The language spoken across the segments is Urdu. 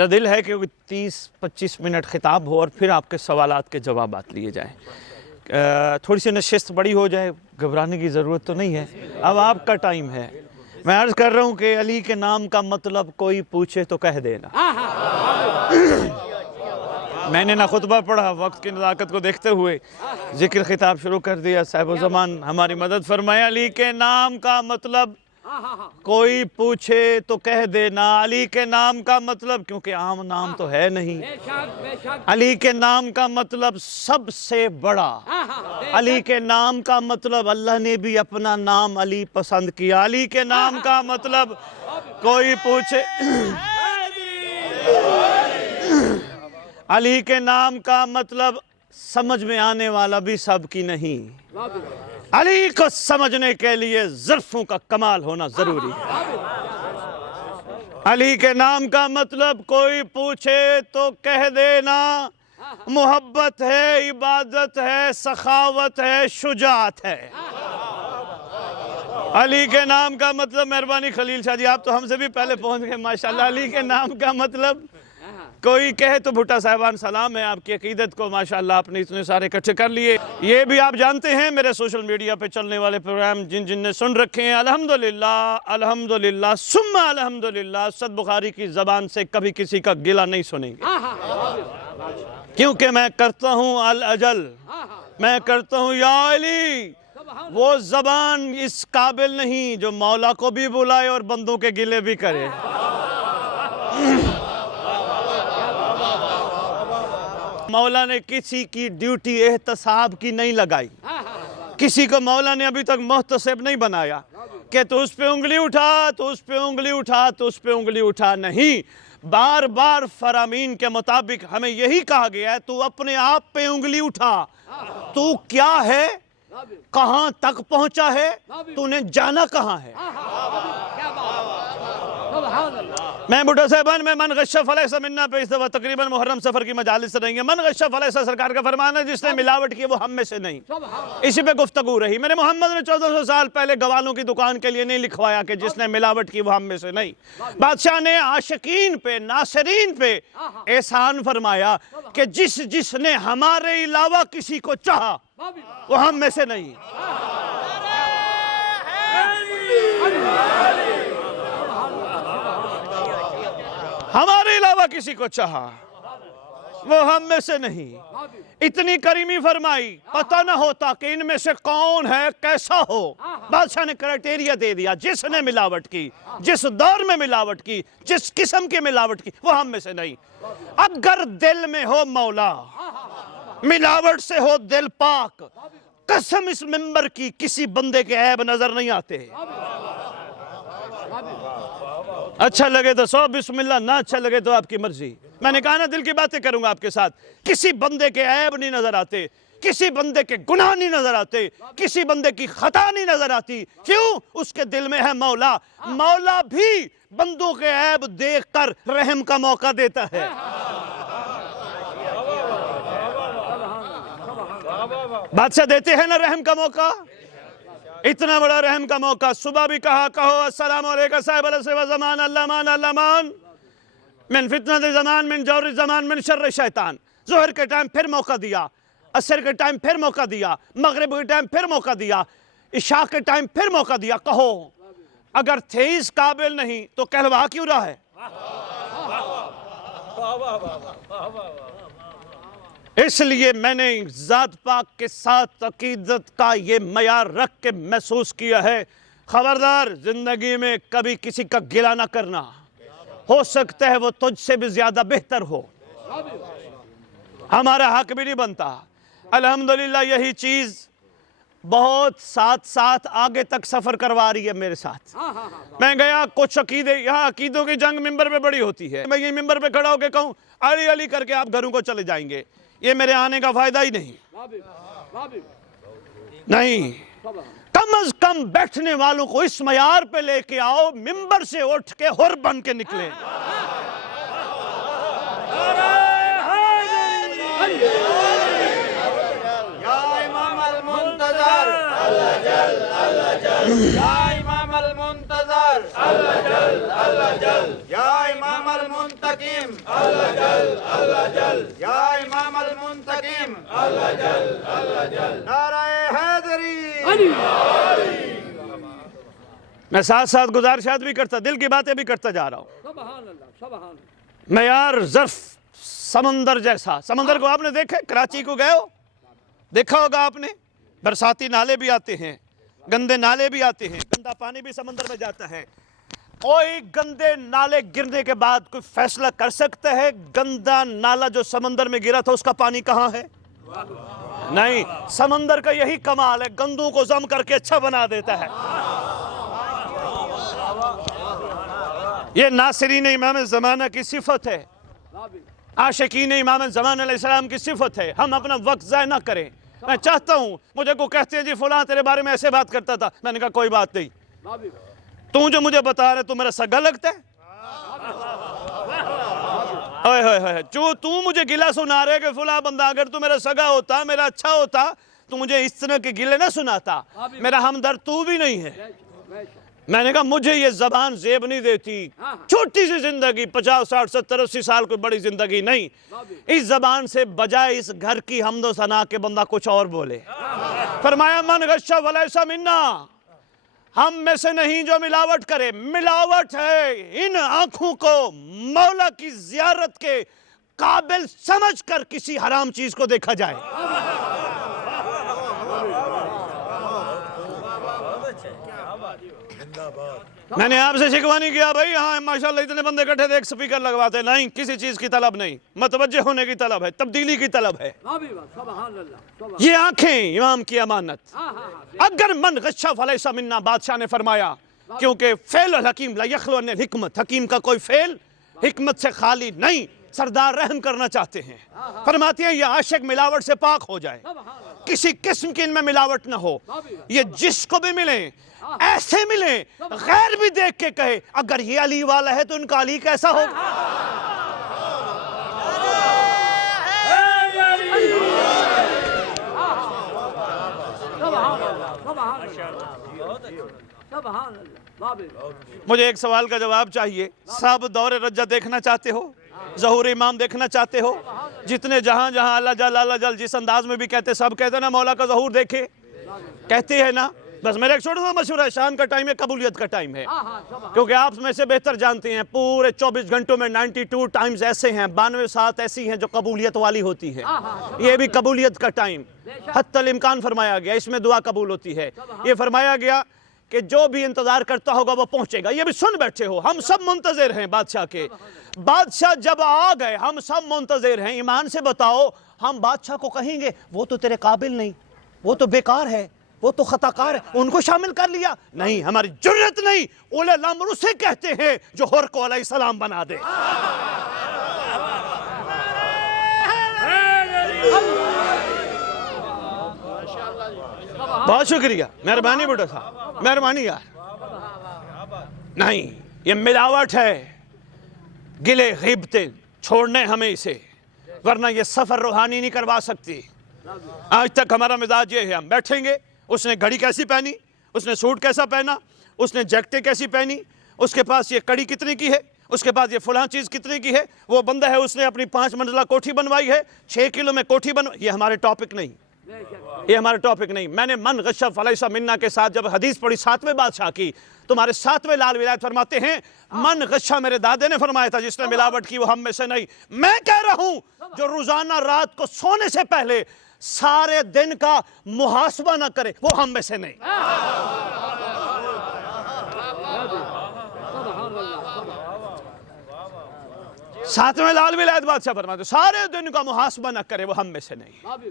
میرا دل ہے کہ 30-25 منٹ خطاب ہو اور پھر آپ کے سوالات کے جوابات لیے جائیں۔ تھوڑی سی نشست بڑی ہو جائے، گھبرانے کی ضرورت تو نہیں ہے، اب آپ کا ٹائم ہے۔ میں عرض کر رہا ہوں کہ علی کے نام کا مطلب کوئی پوچھے تو کہہ دینا۔ میں نے نہ خطبہ پڑھا، وقت کی نزاکت کو دیکھتے ہوئے ذکر خطاب شروع کر دیا۔ صاحب و زمان ہماری مدد فرمائے۔ علی کے نام کا مطلب کوئی پوچھے تو کہہ دینا۔ علی کے نام کا مطلب، کیونکہ عام نام تو ہے نہیں، علی کے نام کا مطلب سب سے بڑا۔ علی کے نام کا مطلب اللہ نے بھی اپنا نام علی پسند کیا۔ علی کے نام کا مطلب کوئی پوچھے، علی کے نام کا مطلب سمجھ میں آنے والا بھی سب کی نہیں۔ علی کو سمجھنے کے لیے ظرفوں کا کمال ہونا ضروری ہے۔ علی کے نام کا مطلب کوئی پوچھے تو کہہ دینا، محبت ہے، عبادت ہے، سخاوت ہے، شجاعت ہے۔ علی کے نام کا مطلب، مہربانی خلیل شاہ جی، آپ تو ہم سے بھی پہلے پہنچ گئے ماشاءاللہ۔ علی کے نام کا مطلب کوئی کہے تو بھٹا صاحبان سلام ہے، آپ کی عقیدت کو ماشاءاللہ آپ نے اتنے سارے اکٹھے کر لیے۔ یہ بھی آپ جانتے ہیں میرے سوشل میڈیا پہ چلنے والے پروگرام جن نے سن رکھے ہیں، الحمدللہ الحمدللہ ثم الحمدللہ، سعد بخاری کی زبان سے کبھی کسی کا گلہ نہیں سنیں گے، کیونکہ میں کرتا ہوں الاجل، میں کرتا ہوں یا علی۔ وہ زبان اس قابل نہیں جو مولا کو بھی بلائے اور بندوں کے گلے بھی کرے۔ مولا نے کسی کی ڈیوٹی احتساب کی نہیں لگائی، کسی کو مولا نے ابھی تک محتسب نہیں بنایا کہ تو اس پہ انگلی اٹھا، تو اس پہ انگلی اٹھا، تو اس پہ انگلی اٹھا، نہیں۔ بار بار فرامین کے مطابق ہمیں یہی کہا گیا ہے، تو اپنے آپ پہ انگلی اٹھا، تو کیا ہے، کہاں تک پہنچا ہے، تو نے جانا کہاں ہے۔ میں بڑھا صاحبان میں من غش فلیس منا پہ اس دفعہ تقریباً محرم سفر کی مجالس رہیں گے۔ من غش فلیس سرکار کا فرمان ہے، جس نے ملاوٹ کی وہ ہم میں سے نہیں۔ اسی پہ گفتگو رہی۔ میرے محمد نے 1400 سال پہلے گوالوں کی دکان کے لیے نہیں لکھوایا کہ جس نے ملاوٹ کی وہ ہم میں سے نہیں۔ بادشاہ نے عاشقین پہ، ناصرین پہ احسان فرمایا کہ جس نے ہمارے علاوہ کسی کو چاہا وہ ہم میں سے نہیں۔ ہمارے علاوہ کسی کو چاہا وہ ہم میں سے نہیں۔ اتنی کریمی فرمائی، پتہ نہ ہوتا کہ ان میں سے کون ہے، کیسا ہو۔ بادشاہ نے کرائٹیریا دے دیا، جس نے ملاوٹ کی، جس دور میں ملاوٹ کی، جس قسم کی ملاوٹ کی، وہ ہم میں سے نہیں۔ اگر دل میں ہو مولا، ملاوٹ سے ہو دل پاک، قسم اس منبر کی کسی بندے کے عیب نظر نہیں آتے۔ اچھا لگے تو سو بسم اللہ، نہ اچھا لگے تو آپ کی مرضی۔ میں نے کہا نا دل کی باتیں کروں گا آپ کے ساتھ۔ کسی بندے کے عیب نہیں نظر آتے، کسی بندے کے گناہ نہیں نظر آتے، کسی بندے کی خطا نہیں نظر آتی۔ کیوں؟ اس کے دل میں ہے مولا۔ مولا بھی بندوں کے عیب دیکھ کر رحم کا موقع دیتا ہے۔ بادشاہ دیتے ہیں نا رحم کا موقع، اتنا بڑا رحم کا موقع۔ صبح بھی کہا، کہو السلام علیکم صاحب العصر و زمان، اللامان اللامان من فتنہ زمان، من جور زمان، من شر شیطان۔ ظہر کے ٹائم پھر موقع دیا، عصر کے ٹائم پھر موقع دیا، مغرب کے ٹائم پھر موقع دیا، عشاء کے ٹائم پھر موقع دیا۔ کہو اگر تھے اس قابل نہیں تو کہلوا کیوں رہا ہے؟ اس لیے میں نے ذات پاک کے ساتھ عقیدت کا یہ معیار رکھ کے محسوس کیا ہے، خبردار زندگی میں کبھی کسی کا گلہ نہ کرنا۔ ہو سکتا ہے وہ تجھ سے بھی زیادہ بہتر ہو، ہمارا حق بھی نہیں بنتا۔ الحمدللہ یہی چیز بہت ساتھ آگے تک سفر کروا رہی ہے میرے ساتھ۔ میں گیا کچھ عقیدے، یہاں عقیدوں کی جنگ ممبر پہ بڑی ہوتی ہے۔ میں یہ ممبر پہ کھڑا ہو کے کہوں علی علی کر کے آپ گھروں کو چلے جائیں گے، یہ میرے آنے کا فائدہ ہی نہیں۔ نہیں، کم از کم بیٹھنے والوں کو اس معیار پہ لے کے آؤ، ممبر سے اٹھ کے حر بن کے نکلے۔ یا امام المنتظر اللہ جل اللہ جل، یا امام المنتظر اللہ جل اللہ جل، یا امام المنتظر المستقیم اللہ جل یا امام المنتقم اللہ جل نعرہ حیدری میں ساتھ ساتھ گزارشات بھی کرتا، دل کی باتیں بھی کرتا جا رہا ہوں. سبحان اللہ سبحان اللہ. معیار ظرف سمندر جیسا. سمندر کو آپ نے دیکھا؟ کراچی کو گئے ہو؟ دیکھا ہوگا آپ نے. برساتی نالے بھی آتے ہیں، گندے نالے بھی آتے ہیں، گندا پانی بھی سمندر میں جاتا ہے. کوئی گندے نالے گرنے کے بعد کوئی فیصلہ کر سکتا ہے گندا نالا جو سمندر میں گرا تھا اس کا پانی کہاں ہے؟ نہیں. سمندر کا یہی کمال ہے، گندوں کو ضم کر کے اچھا بنا دیتا ہے. یہ ناصرین امام زمانہ کی صفت ہے، عاشقین امام زمان علیہ السلام کی صفت ہے. ہم اپنا وقت ضائع نہ کریں. میں چاہتا ہوں، مجھے کو کہتے ہیں جی فلاں تیرے بارے میں ایسے بات کرتا تھا، میں نے کہا کوئی بات نہیں. تو جو مجھے بتا رہے تو میرا سگا لگتا ہے. تو مجھے گلہ سنا رہے کہ فلاں بندہ اگر تو میرا سگا ہوتا، میرا اچھا ہوتا تو مجھے اس طرح کے گلے نہ سناتا. میرا ہمدرد تو بھی نہیں ہے. میں نے کہا مجھے یہ زبان زیب نہیں دیتی. چھوٹی سی زندگی، 50 60 70 80 سال کوئی بڑی زندگی نہیں. اس زبان سے بجائے اس گھر کی حمد و ثنا کے بندہ کچھ اور بولے. فرمایا من غش فلیس منا، ہم میں سے نہیں جو ملاوٹ کرے. ملاوٹ ہے ان آنکھوں کو مولا کی زیارت کے قابل سمجھ کر کسی حرام چیز کو دیکھا جائے. میں نے آپ سے شکوہ نہیں کیا بھائی ہاں ماشاءاللہ اتنے بندے کٹھے تھے ایک سپیکر لگواتے. نہیں، کسی چیز کی طلب نہیں، متوجہ ہونے کی طلب ہے، تبدیلی کی طلب ہے. یہ آنکھیں امام کی امانت. اگر من غش فلیس منا، بادشاہ نے فرمایا، کیونکہ فعل الحکیم لا یخلو عن الحکمت، حکیم کا کوئی فعل حکمت سے خالی نہیں. سردار رحم کرنا چاہتے ہیں، فرماتے ہیں یہ عاشق ملاوٹ سے پاک ہو جائے، کسی قسم کی ان میں ملاوٹ نہ ہو. یہ جس کو بھی ملیں ایسے ملیں، غیر بھی دیکھ کے کہے اگر یہ علی والا ہے تو ان کا علی کیسا ہوگا. مجھے ایک سوال کا جواب چاہیے. سب دور رجہ دیکھنا چاہتے ہو؟ ظہور امام دیکھنا چاہتے ہو؟ جتنے جہاں جہاں اللہ جل جس انداز میں بھی کہتے، سب کہتے ہیں نا مولا کا ظہور دیکھے، کہتے ہیں نا. بس میرا ایک چھوٹا سا مشورہ ہے، شام کا ٹائم ہے، قبولیت کا ٹائم ہے. کیونکہ آپ میں سے بہتر جانتے ہیں پورے 24 گھنٹوں میں 92 ٹائمز ایسے ہیں، 92 ساعت ایسی ہیں جو قبولیت والی ہوتی ہے. یہ بھی قبولیت کا ٹائم حتی الامکان فرمایا گیا، اس میں دعا قبول ہوتی ہے. یہ فرمایا گیا کہ جو بھی انتظار کرتا ہوگا وہ پہنچے گا. یہ بھی سن بیٹھے ہو، ہم سب منتظر ہیں بادشاہ کے. بادشاہ جب آ گئے ہم سب منتظر ہیں. ایمان سے بتاؤ، ہم بادشاہ کو کہیں گے وہ تو تیرے قابل نہیں، وہ تو بیکار ہے، وہ تو خطا کار ہے، ان کو شامل کر لیا؟ نہیں، ہماری جرت نہیں. اولے الامر اسے کہتے ہیں جو ہر کو علیہ السلام بنا دے. بہت شکریہ، مہربانی بیٹا صاحب، مہربانی یار. نہیں، یہ ملاوٹ ہے. گلے غیبتیں چھوڑنے ہمیں اسے، ورنہ یہ سفر روحانی نہیں کروا سکتی. آج تک ہمارا مزاج یہ ہے، ہم بیٹھیں گے، اس نے گھڑی کیسی پہنی، اس نے سوٹ کیسا پہنا، اس نے جیکٹیں کیسی پہنی، اس کے پاس یہ کڑی کتنے کی ہے، اس کے پاس یہ فلاں چیز کتنے کی ہے. وہ بندہ ہے اس نے اپنی 5 منزلہ کوٹھی بنوائی ہے، 6 کلو میں کوٹھی بنوائی. یہ ہمارے ٹاپک نہیں، یہ ہمارا ٹاپک نہیں. میں نے من غش فلیس منا کے ساتھ جب حدیث پڑھی 7ویں بادشاہ کی، تمہارے 7ویں لال ولایت فرماتے ہیں من غشہ میرے دادے نے فرمایا تھا، جس نے ملاوٹ کی وہ ہم میں سے نہیں. میں کہہ رہا ہوں جو روزانہ رات کو سونے سے پہلے سارے دن کا محاسبہ نہ کرے وہ ہم میں سے نہیں. ساتویں لال ولایت بادشاہ فرماتے ہیں سارے دن کا محاسبہ نہ کرے وہ ہم میں سے نہیں.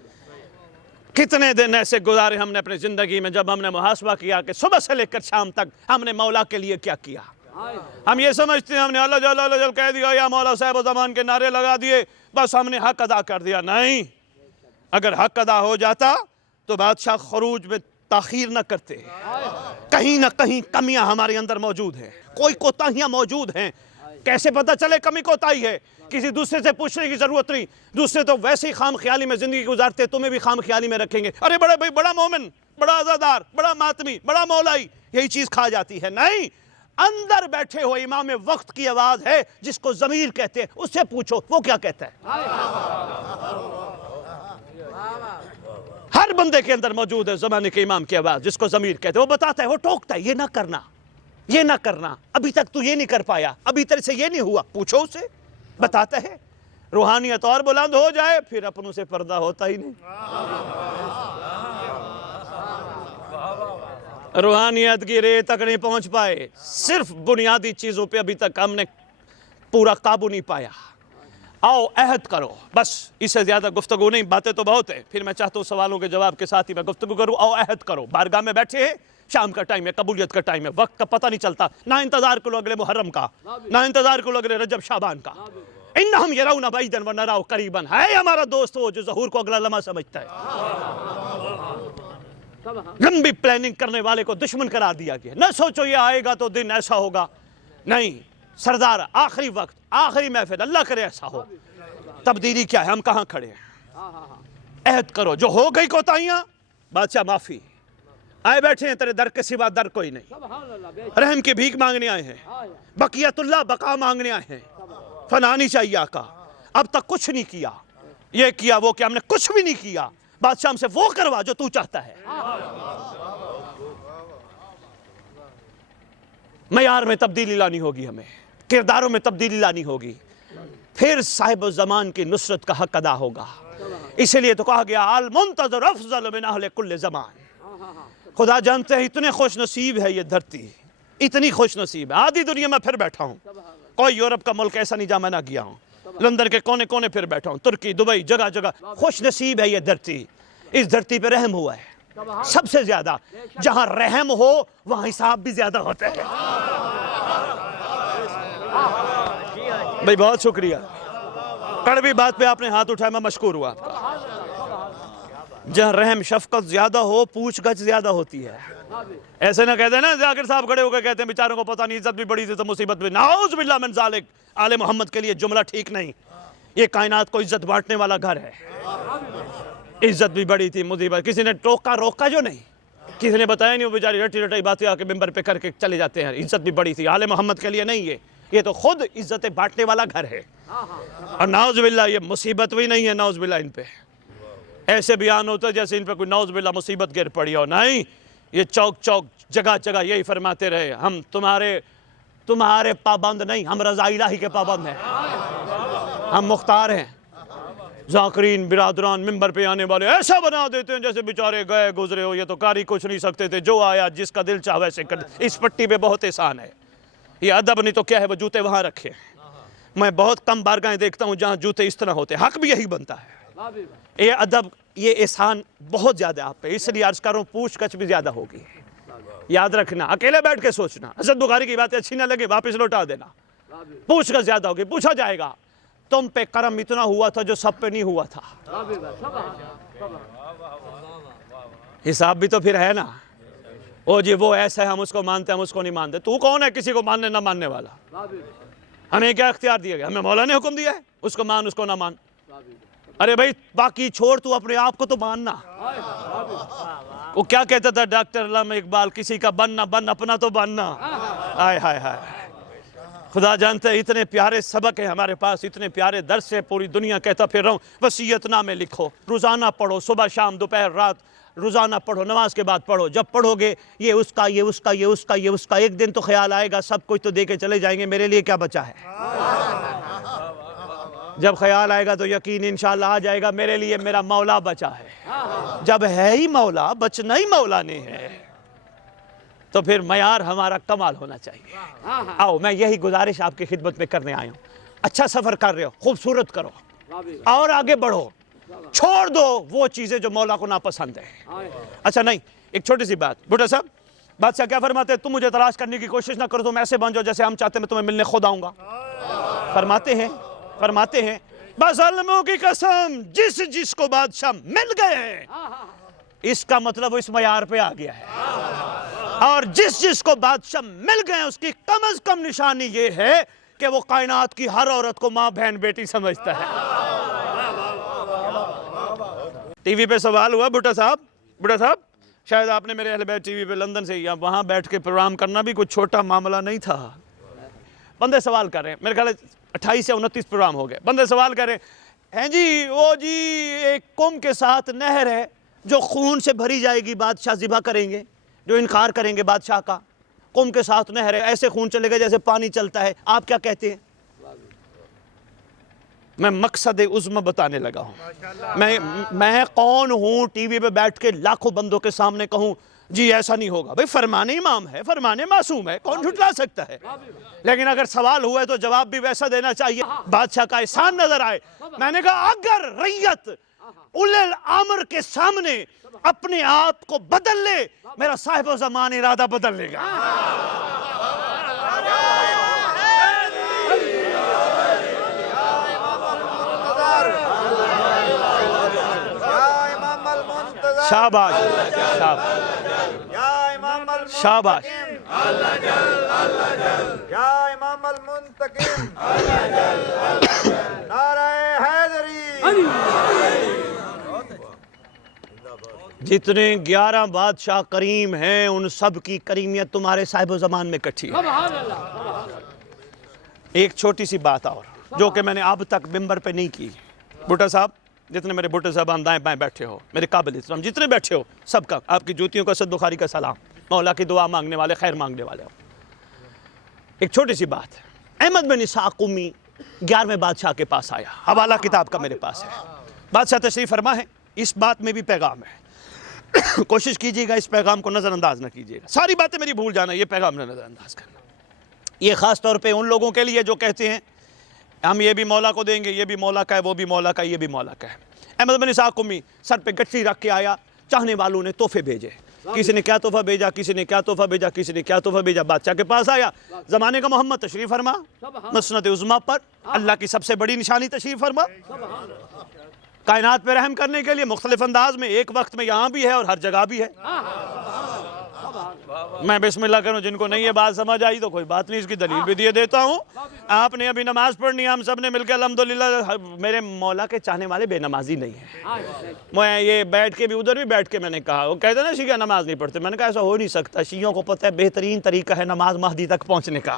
کتنے دن ایسے گزارے ہم نے اپنی زندگی میں جب ہم نے محاسبہ کیا کہ صبح سے لے کر شام تک ہم نے مولا کے لیے کیا کیا. ہم یہ سمجھتے ہیں ہم نے اللہ جل کہہ دیا یا مولا صاحب و زمان کے نعرے لگا دیے، بس ہم نے حق ادا کر دیا. نہیں، اگر حق ادا ہو جاتا تو بادشاہ خروج میں تاخیر نہ کرتے. کہیں نہ کہیں کمیاں ہمارے اندر موجود ہیں، کوئی کوتاہیاں موجود ہیں. کیسے پتہ چلے کمی کوتاہی ہے؟ کسی دوسرے سے پوچھنے کی ضرورت نہیں. دوسرے تو ویسے ہی خام خیالی میں زندگی گزارتے، تمہیں بھی خام خیالی میں رکھیں گے. ارے بڑا مومن، بڑا عزادار، بڑا ماتمی، بڑا مولائی، یہی چیز کھا جاتی ہے. نہیں، اندر بیٹھے ہو امام وقت کی آواز ہے جس کو ضمیر کہتے ہیں، اس سے پوچھو وہ کیا کہتا ہے۔ ہر بندے کے اندر موجود ہے زمانے کے امام کی آواز جس کو ضمیر کہتے ہیں، وہ بتاتا ہے، وہ ٹوکتا ہے، یہ نہ کرنا، یہ نہ کرنا، ابھی تک تو یہ نہیں کر پایا، ابھی تیرے سے یہ نہیں ہوا، پوچھو اسے، بتاتا ہے۔ روحانیت اور بلند ہو جائے پھر اپنوں سے پردہ ہوتا ہی نہیں۔ روحانیت کی رے تک نہیں پہنچ پائے، صرف بنیادی چیزوں پہ ابھی تک ہم نے پورا قابو نہیں پایا۔ آؤ عہد کرو، بس اس سے زیادہ گفتگو نہیں، باتیں تو بہت ہیں، پھر میں چاہتا ہوں سوالوں کے جواب کے ساتھ ہی میں گفتگو کروں۔ آؤ عہد کرو، بارگاہ میں بیٹھے ہیں، شام کا ٹائم ہے، قبولیت کا ٹائم ہے، وقت کا پتہ نہیں چلتا، نہ انتظار کرو اگلے محرم کا، نہ انتظار کرو اگلے رجب شعبان کا۔ انہم یرون بعیدا ونراہ قریبا، ہے ہمارا دوست وہ جو ظہور کو اگلا لمحہ سمجھتا ہے۔ لمبی پلاننگ کرنے والے کو دشمن قرار دیا گیا، نہ سوچو یہ آئے گا تو دن ایسا ہوگا، نہیں سردار، آخری وقت، آخری محفل، اللہ کرے ایسا ہو۔ تبدیلی کیا ہے، ہم کہاں کھڑے ہیں؟ عہد کرو، جو ہو گئی کوتاہیاں، بادشاہ معافی، آئے بیٹھے ہیں تیرے در کے سوا در کوئی نہیں، رحم کی بھیک مانگنے آئے ہیں، بقیت اللہ بقا مانگنے آئے ہیں، فنا نہیں چاہیے آقا، اب تک کچھ نہیں کیا، یہ کیا وہ کیا، ہم نے کچھ بھی نہیں کیا، بادشاہ ہم سے وہ کروا جو تو چاہتا ہے۔ معیار میں تبدیلی لانی ہوگی، ہمیں کرداروں میں تبدیلی لانی ہوگی، پھر صاحب الزمان کی نصرت کا حق ادا ہوگا۔ اسی لیے تو کہا گیا المنتظر افضل من اہل کل زمان۔ خدا جانتے ہیں اتنے خوش نصیب ہے یہ دھرتی، اتنی خوش نصیب ہے، آدھی دنیا میں پھر بیٹھا ہوں، کوئی یورپ کا ملک ایسا نہیں جہاں میں نہ گیا ہوں، لندن کے کونے کونے پھر بیٹھا ہوں، ترکی، دبئی، جگہ جگہ، خوش نصیب ہے یہ دھرتی۔ اس دھرتی پہ رحم ہوا ہے سب سے زیادہ، جہاں رحم ہو وہاں حساب بھی زیادہ ہوتا ہے۔ بھئی بہت شکریہ، کڑوی بات پہ آپ نے ہاتھ اٹھایا، میں مشکور ہوا آپ کا۔ جہاں رحم شفقت زیادہ ہو پوچھ گچھ زیادہ ہوتی ہے۔ ایسے نہ کہتے ہیں نا، ذاکر صاحب کھڑے ہو کے کہتے ہیں بیچاروں کو پتہ نہیں عزت بھی بڑی تھی تو مصیبت بھی، نعوذ باللہ من ذالک، آل محمد کے لیے جملہ ٹھیک نہیں، یہ کائنات کو عزت بانٹنے والا گھر ہے۔ عزت بھی بڑی تھی، مصیبت، کسی نے ٹوکا روکا جو نہیں، کسی نے بتایا نہیں، وہ بیچاری رٹی رٹائی باتیں آ کے ممبر پہ کر کے چلے جاتے ہیں، عزت بھی بڑی تھی، آل محمد کے لیے نہیں، یہ تو خود عزت بانٹنے والا گھر ہے۔ اور نعوذ باللہ یہ مصیبت بھی نہیں ہے، نعوذ باللہ ان پہ ایسے بیان ہوتا ہے جیسے ان پہ کوئی نعوذ باللہ مصیبت گر پڑی ہو، نہیں، یہ چوک چوک جگہ جگہ یہی فرماتے رہے، ہم تمہارے پابند نہیں، ہم رضا الہی کے پابند ہیں، ہم مختار ہیں۔ ذاکرین برادران ممبر پہ آنے والے ایسا بنا دیتے ہیں جیسے بیچارے گئے گزرے ہو، یہ تو کاری کچھ نہیں سکتے تھے، جو آیا جس کا دل چاہ ویسے کر۔ اس پٹی پہ بہت احسان ہے، یہ ادب نہیں تو کیا ہے، وہ جوتے وہاں رکھے۔ میں بہت کم بارگاہیں دیکھتا ہوں جہاں جوتے اس طرح ہوتے، حق بھی یہی بنتا ہے۔ یہ ادب، یہ احسان بہت زیادہ آپ پہ، اس لیے عرض کر رہا ہوں پوچھ گچھ بھی زیادہ ہوگی، یاد رکھنا، اکیلے بیٹھ کے سوچنا، حضرت بخاری کی باتیں اچھی نہ لگے واپس لوٹا دینا، پوچھ گچھ زیادہ ہوگی، پوچھا جائے گا تم پہ کرم اتنا ہوا تھا جو سب پہ نہیں ہوا تھا، حساب بھی تو پھر ہے نا، او جی وہ ایسا ہے، ہم اس کو مانتے ہیں، ہم اس کو نہیں مانتے، تو کون ہے کسی کو ماننے نہ ماننے والا؟ ہمیں کیا اختیار دیا گیا؟ ہمیں مولا نے حکم دیا ہے، اس کو مان اس کو نہ مان۔ ارے بھائی باقی چھوڑ، تو اپنے آپ کو تو ماننا۔ وہ کیا کہتا تھا ڈاکٹر علامہ اقبال، کسی کا بننا بن، اپنا تو بننا۔ آئے ہائے ہائے، خدا جانتے ہیں اتنے پیارے سبق ہیں ہمارے پاس، اتنے پیارے درس ہیں، پوری دنیا کہتا پھر رہا ہوں وصیت نامے لکھو، روزانہ پڑھو، صبح شام دوپہر رات روزانہ پڑھو، نماز کے بعد پڑھو، جب پڑھو گے یہ اس کا، یہ اس کا، یہ اس کا، یہ اس کا، ایک دن تو خیال آئے گا سب کچھ تو دے کے چلے جائیں گے، میرے لیے کیا بچا ہے؟ جب خیال آئے گا تو یقین انشاءاللہ آ جائے گا، میرے لیے میرا مولا بچا ہے۔ جب ہے ہی مولا، بچنا ہی مولا نے ہے، تو پھر معیار ہمارا کمال ہونا چاہیے۔ آؤ میں یہی گزارش آپ کی خدمت میں کرنے آیا ہوں، اچھا سفر کر رہے ہو، خوبصورت کرو اور آگے بڑھو، چھوڑ دو وہ چیزیں جو مولا کو ناپسند ہیں۔ اچھا نہیں، ایک چھوٹی سی بات، بھٹو صاحب بادشاہ کیا فرماتے ہیں؟ تم مجھے تلاش کرنے کی کوشش نہ کرو، تم ایسے بن جاؤ جیسے ہم چاہتے ہیں میں تمہیں ملنے خود آؤں گا۔ فرماتے ہیں بظالموں کی قسم، جس کو بادشاہ مل گئے ہیں، اس کا مطلب وہ اس معیار پہ آ گیا ہے، اور جس کو بادشاہ مل گئے ہیں اس کی کم از کم نشانی یہ ہے کہ وہ کائنات کی ہر عورت کو ماں بہن بیٹی سمجھتا ہے۔ ٹی وی پہ سوال ہوا بھٹو صاحب شاید آپ نے میرے اہل بیت ٹی وی پہ لندن سے یا وہاں بیٹھ کے پروگرام کرنا بھی کوئی چھوٹا معاملہ نہیں تھا. بندے سوال کر رہے ہیں, میرے خیال ہے 28 سے 29 پروگرام ہو گئے. بندے سوال کر رہے ہیں جی وہ جی ایک قوم کے ساتھ نہر ہے جو خون سے بھری جائے گی, بادشاہ ذبح کریں گے, جو انکار کریں گے بادشاہ کا. قوم کے ساتھ نہر ہے, ایسے خون چلے گا جیسے پانی چلتا ہے. آپ کیا کہتے ہیں؟ میں مقصد عظمی بتانے لگا ہوں. میں کون ہوں ٹی وی پہ بیٹھ کے لاکھوں بندوں کے سامنے کہوں جی ایسا نہیں ہوگا؟ بھئی فرمان امام ہے, فرمان معصوم ہے, کون جھٹلا سکتا ہے؟ لیکن اگر سوال ہوا ہے تو جواب بھی ویسا دینا چاہیے بادشاہ کا احسان نظر آئے. میں نے کہا اگر ریت اولی الامر کے سامنے اپنے آپ کو بدل لے, میرا صاحب و زمان ارادہ بدل لے گا. شاباش شاباش. یا امام المنتقم نعرہ حیدری. جتنے 11 بادشاہ کریم ہیں ان سب کی کریمیت تمہارے صاحب و زمان میں کٹھی ہے. ایک چھوٹی سی بات اور جو کہ میں نے اب تک ممبر پہ نہیں کی. بھٹو صاحب, جتنے میرے بھٹو صاحب دائیں بائیں بیٹھے ہو, میرے قابل احترام جتنے بیٹھے ہو, سب کا آپ کی جوتیوں کا صد بخاری کا سلام. مولا کی دعا مانگنے والے, خیر مانگنے والے ہو. ایک چھوٹی سی بات ہے. احمد بن اسحاق قمی 11ویں بادشاہ کے پاس آیا. حوالہ کتاب کا میرے پاس ہے. بادشاہ تشریف فرما ہے. اس بات میں بھی پیغام ہے, کوشش کیجیے گا اس پیغام کو نظر انداز نہ کیجیے گا. ساری باتیں میری بھول جانا, یہ پیغام نہ نظر انداز کرنا. یہ خاص طور پہ ان لوگوں کے لیے جو کہتے ہیں ہم یہ بھی مولا کو دیں گے, یہ بھی مولا کا ہے, وہ بھی مولا کا ہے, یہ بھی مولا کا ہے. احمد بن اسحاق قمی سر پہ گٹھی رکھ کے آیا. چاہنے والوں نے تحفے بھیجے. کسی نے کیا تحفہ بھیجا, کسی نے کیا تحفہ بھیجا, کسی نے کیا تحفہ بھیجا. بادشاہ کے پاس آیا. زمانے کا محمد تشریف فرما, مسند عظمیٰ پر اللہ کی سب سے بڑی نشانی تشریف فرما. کائنات پہ رحم کرنے کے لیے مختلف انداز میں, ایک وقت میں یہاں بھی ہے اور ہر جگہ بھی ہے. میں بسم اللہ کروں, جن کو نہیں یہ بات سمجھ آئی تو کوئی بات نہیں, اس کی دلیل بھی دیے دیتا ہوں. آپ نے ابھی نماز پڑھنی ہے, ہم سب نے مل کے الحمدللہ. میرے مولا کے چاہنے والے بے نمازی نہیں ہیں. میں یہ بیٹھ کے بھی ادھر بھی بیٹھ کے میں نے کہا, وہ کہتے ہیں نا شیعہ نماز نہیں پڑھتے. میں نے کہا ایسا ہو نہیں سکتا. شیعوں کو پتہ ہے بہترین طریقہ ہے نماز مہدی تک پہنچنے کا.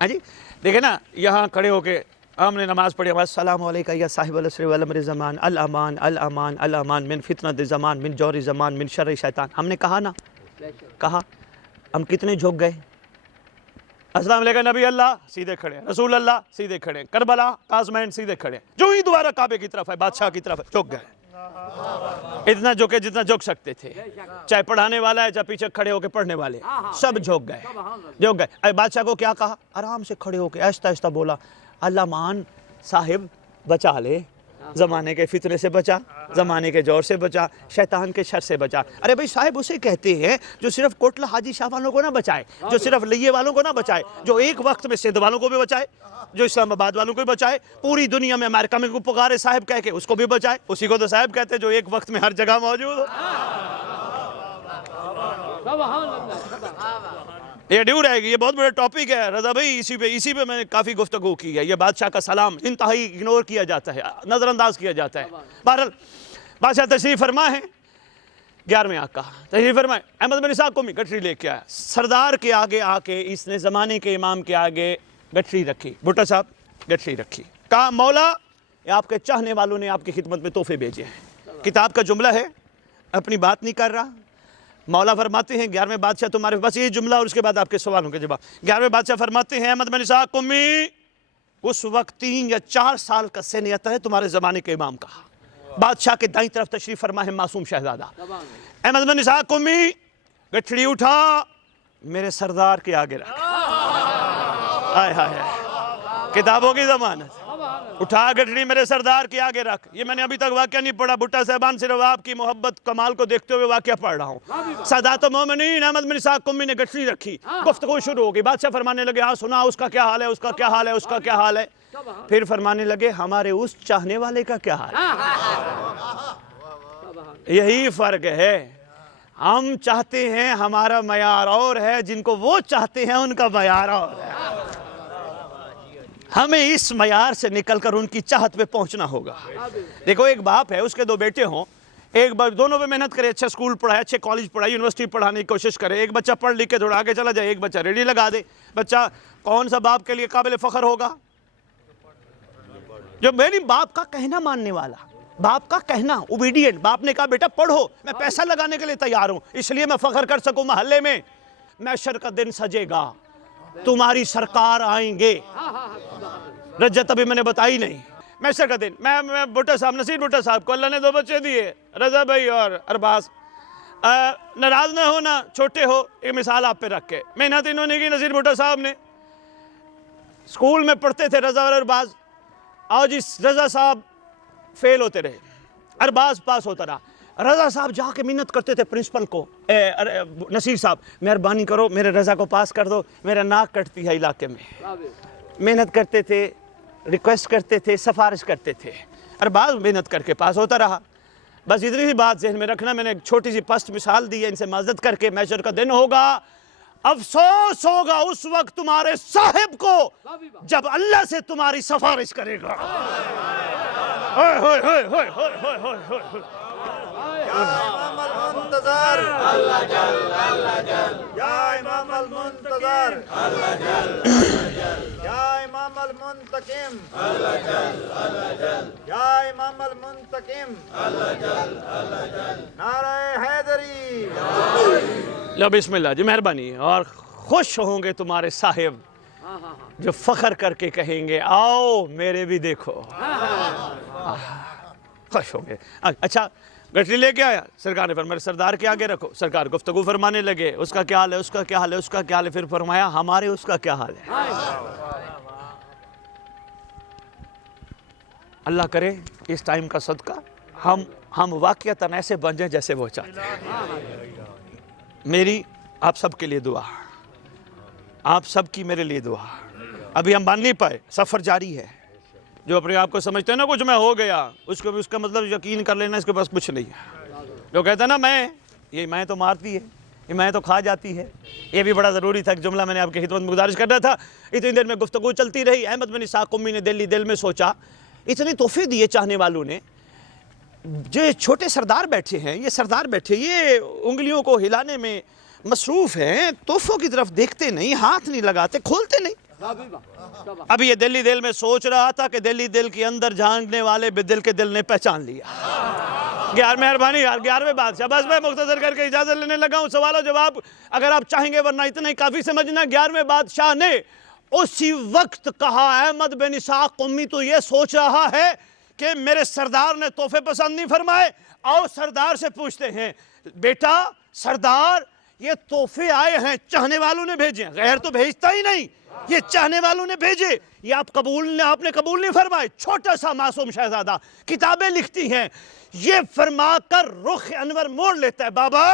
ہاں جی, دیکھیں نا, یہاں کھڑے ہو کے ہم نے نماز پڑھی. السلام علیکم یا صاحب العصر والامر زمان, الامان الامان الامان من فتنۃ زمان, من جور زمان, من شر شیطان. ہم نے کہا نا, کہا. ہم کتنے جھک گئے. السلام علیکم نبی اللہ, سیدھے کھڑے. رسول اللہ, سیدھے کھڑے. کربلا, قاسمین, سیدھے کھڑے. جو ہی دوبارہ کعبے کی طرف ہے, بادشاہ کی طرف ہے, جھک گئے. اتنا جھکے جتنا جھک سکتے تھے. چاہے پڑھانے والا ہے, چاہے پیچھے کھڑے ہو کے پڑھنے والے, سب جھک گئے. جھک گئے. بادشاہ کو کیا کہا؟ آرام سے کھڑے ہو کے آہستہ آہستہ بولا, اللہ مان صاحب بچا لے, زمانے کے فتنے سے بچا, زمانے کے جور سے بچا, شیطان کے شر سے بچا. ارے بھئی صاحب اسے کہتے ہیں جو صرف کوٹلہ حاجی شاہ والوں کو نہ بچائے, جو صرف لیے والوں کو نہ بچائے, جو ایک وقت میں سندھ والوں کو بھی بچائے, جو اسلام آباد والوں کو بھی بچائے, پوری دنیا میں امریکہ میں کو پکارے صاحب کہہ کے اس کو بھی بچائے. اسی کو تو صاحب کہتے ہیں جو ایک وقت میں ہر جگہ موجود ہو. یہ ڈیو رہے گی, یہ بہت بڑا ٹاپک ہے رضا بھائی. اسی پہ میں نے کافی گفتگو کی ہے. یہ بادشاہ کا سلام انتہائی اگنور کیا جاتا ہے, نظر انداز کیا جاتا ہے. بہرحال بادشاہ تشریف فرما ہے. 11ویں آقا تشریف فرمائے. احمد بن اسحاق قمی گٹھری لے کے آیا. سردار کے آگے آ کے اس نے زمانے کے امام کے آگے گٹھری رکھی. بھٹو صاحب گٹھری رکھی. کہا مولا آپ کے چاہنے والوں نے آپ کی خدمت میں تحفے بھیجے ہیں. کتاب کا جملہ ہے, اپنی بات نہیں کر رہا. مولا فرماتے ہیں 11ویں بادشاہ تمہارے بس یہ جملہ اور اس کے بعد آپ کے سوالوں کے جواب. 11ویں بادشاہ فرماتے ہیں احمد بن اسحاق قمی اس وقت 3 یا 4 سال کا سنیت ہے تمہارے زمانے کے امام کا. بادشاہ کے دائیں طرف تشریف فرما ہے معصوم شہزادہ. احمد بن اسحاق قمی گٹھڑی اٹھا, میرے سردار کے آگے رکھ. آئے ہائے, کتابوں کی ضمانت. اٹھا گٹھڑی میرے سردار کے آگے رکھ. یہ میں نے ابھی تک واقعہ نہیں پڑھا بھٹا صاحبان, صرف آپ کی محبت کمال کو دیکھتے ہوئے واقعہ پڑھ رہا ہوں. سادات مومنین احمد بن اسحاق قمی نے گٹھڑی رکھی. گفتگو شروع ہو گئی. بادشاہ فرمانے لگے ہاں سنا, اس کا کیا حال ہے, اس کا کیا حال ہے, اس کا کیا حال ہے. پھر فرمانے لگے ہمارے اس چاہنے والے کا کیا حال ہے. یہی فرق ہے. ہم چاہتے ہیں ہمارا معیار اور ہے, جن کو وہ چاہتے ہیں ان کا معیار اور ہے. ہمیں اس معیار سے نکل کر ان کی چاہت پہ پہنچنا ہوگا. دیکھو ایک باپ ہے، اس کے 2 بیٹے ہوں، ایک دونوں پہ محنت کرے، اچھا سکول پڑھائے، اچھے کالج پڑھائے، یونیورسٹی پڑھانے کی کوشش کرے، ایک بچہ پڑھ لکھ کے تھوڑا آگے چلا جائے، ایک بچہ ریڈی لگا دے. بچہ کون سا باپ کے لیے قابل فخر ہوگا؟ جو میری باپ کا کہنا ماننے والا، باپ کا کہنا اوبیڈینٹ. باپ نے کہا بیٹا پڑھو، میں پیسہ لگانے کے لیے تیار ہوں اس لیے میں فخر کر سکوں محلے میں. محشر کا دن سجے گا، تمہاری سرکار آئیں گے. رجت ابھی میں نے بتائی نہیں. محشر کا دن، میں بھٹو صاحب، نصیر بھٹو صاحب کو اللہ نے 2 بچے دیے، رضا بھائی اور ارباز. ناراض نہ ہونا، چھوٹے ہو، ایک مثال آپ پہ رکھ کے محنت انہوں نے کی. نصیر بھٹو صاحب نے اسکول میں پڑھتے تھے رضا اور ارباز، اور جس رضا صاحب فیل ہوتے رہے، ارباز پاس ہوتا رہا. رضا صاحب جا کے منت کرتے تھے پرنسپل کو، نصیر صاحب مہربانی کرو میرے رضا کو پاس کر دو، میرا ناک کٹتی ہے علاقے میں. محنت کرتے تھے، ریکویسٹ کرتے تھے، سفارش کرتے تھے. ارباز محنت کر کے پاس ہوتا رہا. بس اتنی سی بات ذہن میں رکھنا، میں نے ایک چھوٹی سی پست مثال دی ہے، ان سے معذرت کر کے. محشر کا دن ہوگا، افسوس ہوگا اس وقت تمہارے صاحب کو جب اللہ سے تمہاری سفارش کرے گا. یا امام المنتظر اللہ جل اللہ جل، یا امام المنتظر اللہ جل اللہ جل، یا امام المنتقم اللہ جل اللہ جل، یا امام المنتقم اللہ جل اللہ جل. نعرہ حیدری. لو بسم اللہ جی، مہربانی. اور خوش ہوں گے تمہارے صاحب جو فخر کر کے کہیں گے آؤ میرے بھی دیکھو. خوش ہوں گے. اچھا گٹری لے کے آیا، سرکار نے فرمایا سردار کے آگے رکھو. سرکار گفتگو فرمانے لگے، اس کا کیا حال ہے، اس کا کیا حال ہے، اس کا کیا حال ہے. پھر فرمایا ہمارے اس کا کیا حال ہے. اللہ کرے اس ٹائم کا صدقہ ہم واقعتاً ایسے بن جائیں جیسے وہ چاہتے ہیں. میری آپ سب کے لیے دعا، آپ سب کی میرے لیے دعا. ابھی ہم مان نہیں پائے، سفر جاری ہے. جو اپنے آپ کو سمجھتے ہیں نا کچھ میں ہو گیا، اس کا مطلب یقین کر لینا اس کے پاس کچھ نہیں ہے. جو کہتا ہے نا میں تو مارتی ہے، یہ میں تو کھا جاتی ہے. یہ بھی بڑا ضروری تھا، ایک جملہ میں نے آپ کی خدمت میں گزارش کر رہا تھا. اتنی دیر میں گفتگو چلتی رہی. احمد بن اسحاق قمی نے دل میں سوچا، اتنے تحفے دیے چاہنے والوں نے، جو چھوٹے سردار بیٹھے ہیں، یہ سردار بیٹھے یہ انگلیوں کو ہلانے میں مصروف ہیں، تحفوں کی طرف دیکھتے نہیں، ہاتھ نہیں لگاتے، کھولتے نہیں. ابھی یہ دلی دل میں سوچ رہا تھا کہ دلی دل کے اندر جھانکنے والے بے دل کے دل نے پہچان لیا. مہربانی یار، 11ویں بادشاہ. بس میں مختصر کر کے اجازت لینے لگا ہوں. سوال و جواب اگر آپ چاہیں گے، ورنہ اتنا ہی کافی سمجھنا. 11ویں بادشاہ نے اسی وقت کہا احمد بن اسحاق قمی تو یہ سوچ رہا ہے کہ میرے سردار نے تحفے پسند نہیں فرمائے. آؤ سردار سے پوچھتے ہیں، بیٹا سردار یہ تحفے آئے ہیں چاہنے والوں نے بھیجے ہیں، غیر تو بھیجتا ہی نہیں، یہ چاہنے والوں نے بھیجے، یہ آپ نے قبول نہیں فرمائے. چھوٹا سا معصوم شہزادہ کتابیں لکھتی ہیں، یہ فرما کر رخ انور موڑ لیتا ہے، بابا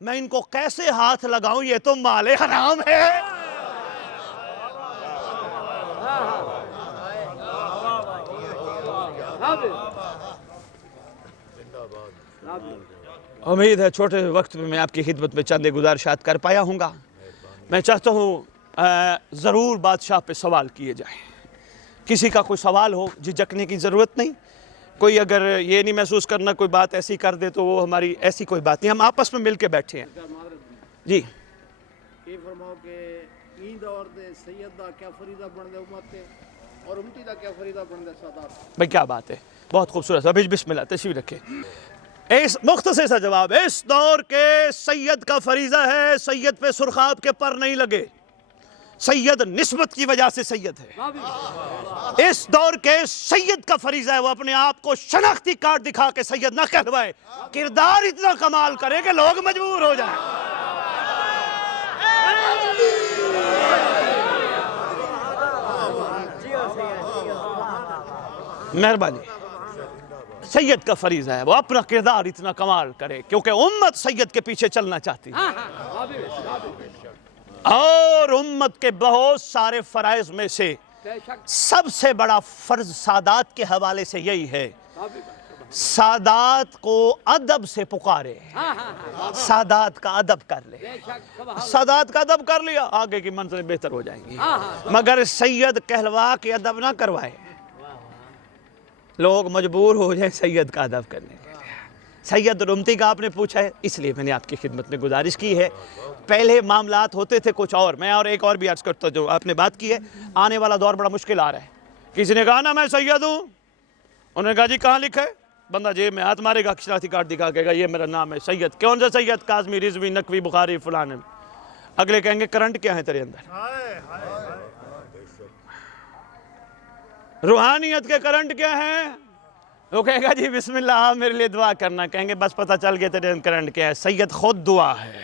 میں ان کو کیسے ہاتھ لگاؤں، یہ تو مال حرام ہے. امید ہے چھوٹے وقت میں میں آپ کی خدمت میں چند گزارشات کر پایا ہوں گا. میں چاہتا ہوں ضرور بادشاہ پہ سوال کیے جائیں. کسی کا کوئی سوال ہو جھجکنے کی ضرورت نہیں. کوئی اگر یہ نہیں محسوس کرنا کوئی بات ایسی کر دے تو وہ ہماری ایسی کوئی بات نہیں، ہم آپس میں مل کے بیٹھے ہیں. جی یہ فرماؤ کہ این دور دے سید دا کیا فریضہ بن دے امت تے اور امتی دا کیا فریضہ بن دے سادات. بھائی کیا بات ہے، بہت خوبصورت. ابھی بسم اللہ تشریف رکھے. اس مختصر سا جواب، اس دور کے سید کا فریضہ ہے سید پہ سرخاب کے پر نہیں لگے. سید نسبت کی وجہ سے سید ہے. اس دور کے سید کا فریضہ ہے وہ اپنے آپ کو شناختی کارڈ دکھا کے سید نہ کہلوائے، کردار اتنا کمال کرے کہ لوگ مجبور ہو جائیں. مہربانی. سید کا فریضہ ہے وہ اپنا کردار اتنا کمال کرے کیونکہ امت سید کے پیچھے چلنا چاہتی ہے، اور امت کے بہت سارے فرائض میں سے سب سے بڑا فرض سادات کے حوالے سے یہی ہے سادات کو ادب سے پکارے، سادات کا ادب کر لے، سادات کا ادب کر لیا آگے کی منزلیں بہتر ہو جائیں گی، مگر سید کہلوا کے ادب نہ کروائے، لوگ مجبور ہو جائیں سید کا ادب کرنے کے لیے۔ سید رمتی کا آپ نے پوچھا ہے، اس لیے میں نے آپ کی خدمت میں گزارش کی ہے، پہلے معاملات ہوتے تھے کچھ اور، میں اور ایک اور بھی عرض کرتا ہوں، جو آپ نے بات کی ہے، آنے والا دور بڑا مشکل آ رہا ہے۔ کسی نے کہا نا میں سید ہوں، انہوں نے کہا جی کہاں لکھا ہے؟ بندہ جیب میں ہاتھ مارے گا، شناختی کارڈ دکھا کے گا یہ میرا نام ہے سید۔ کون سا سید؟ کاظمی، رضوی، نقوی، بخاری، فلانے۔ اگلے کہیں گے کرنٹ کیا ہے تیرے اندر؟ روحانیت کے کرنٹ کیا ہیں؟ وہ کہے گا جی بسم اللہ آپ میرے لیے دعا کرنا، کہیں گے بس پتہ چل گیا تیرے اندر کرنٹ کیا ہے، سید خود دعا ہے۔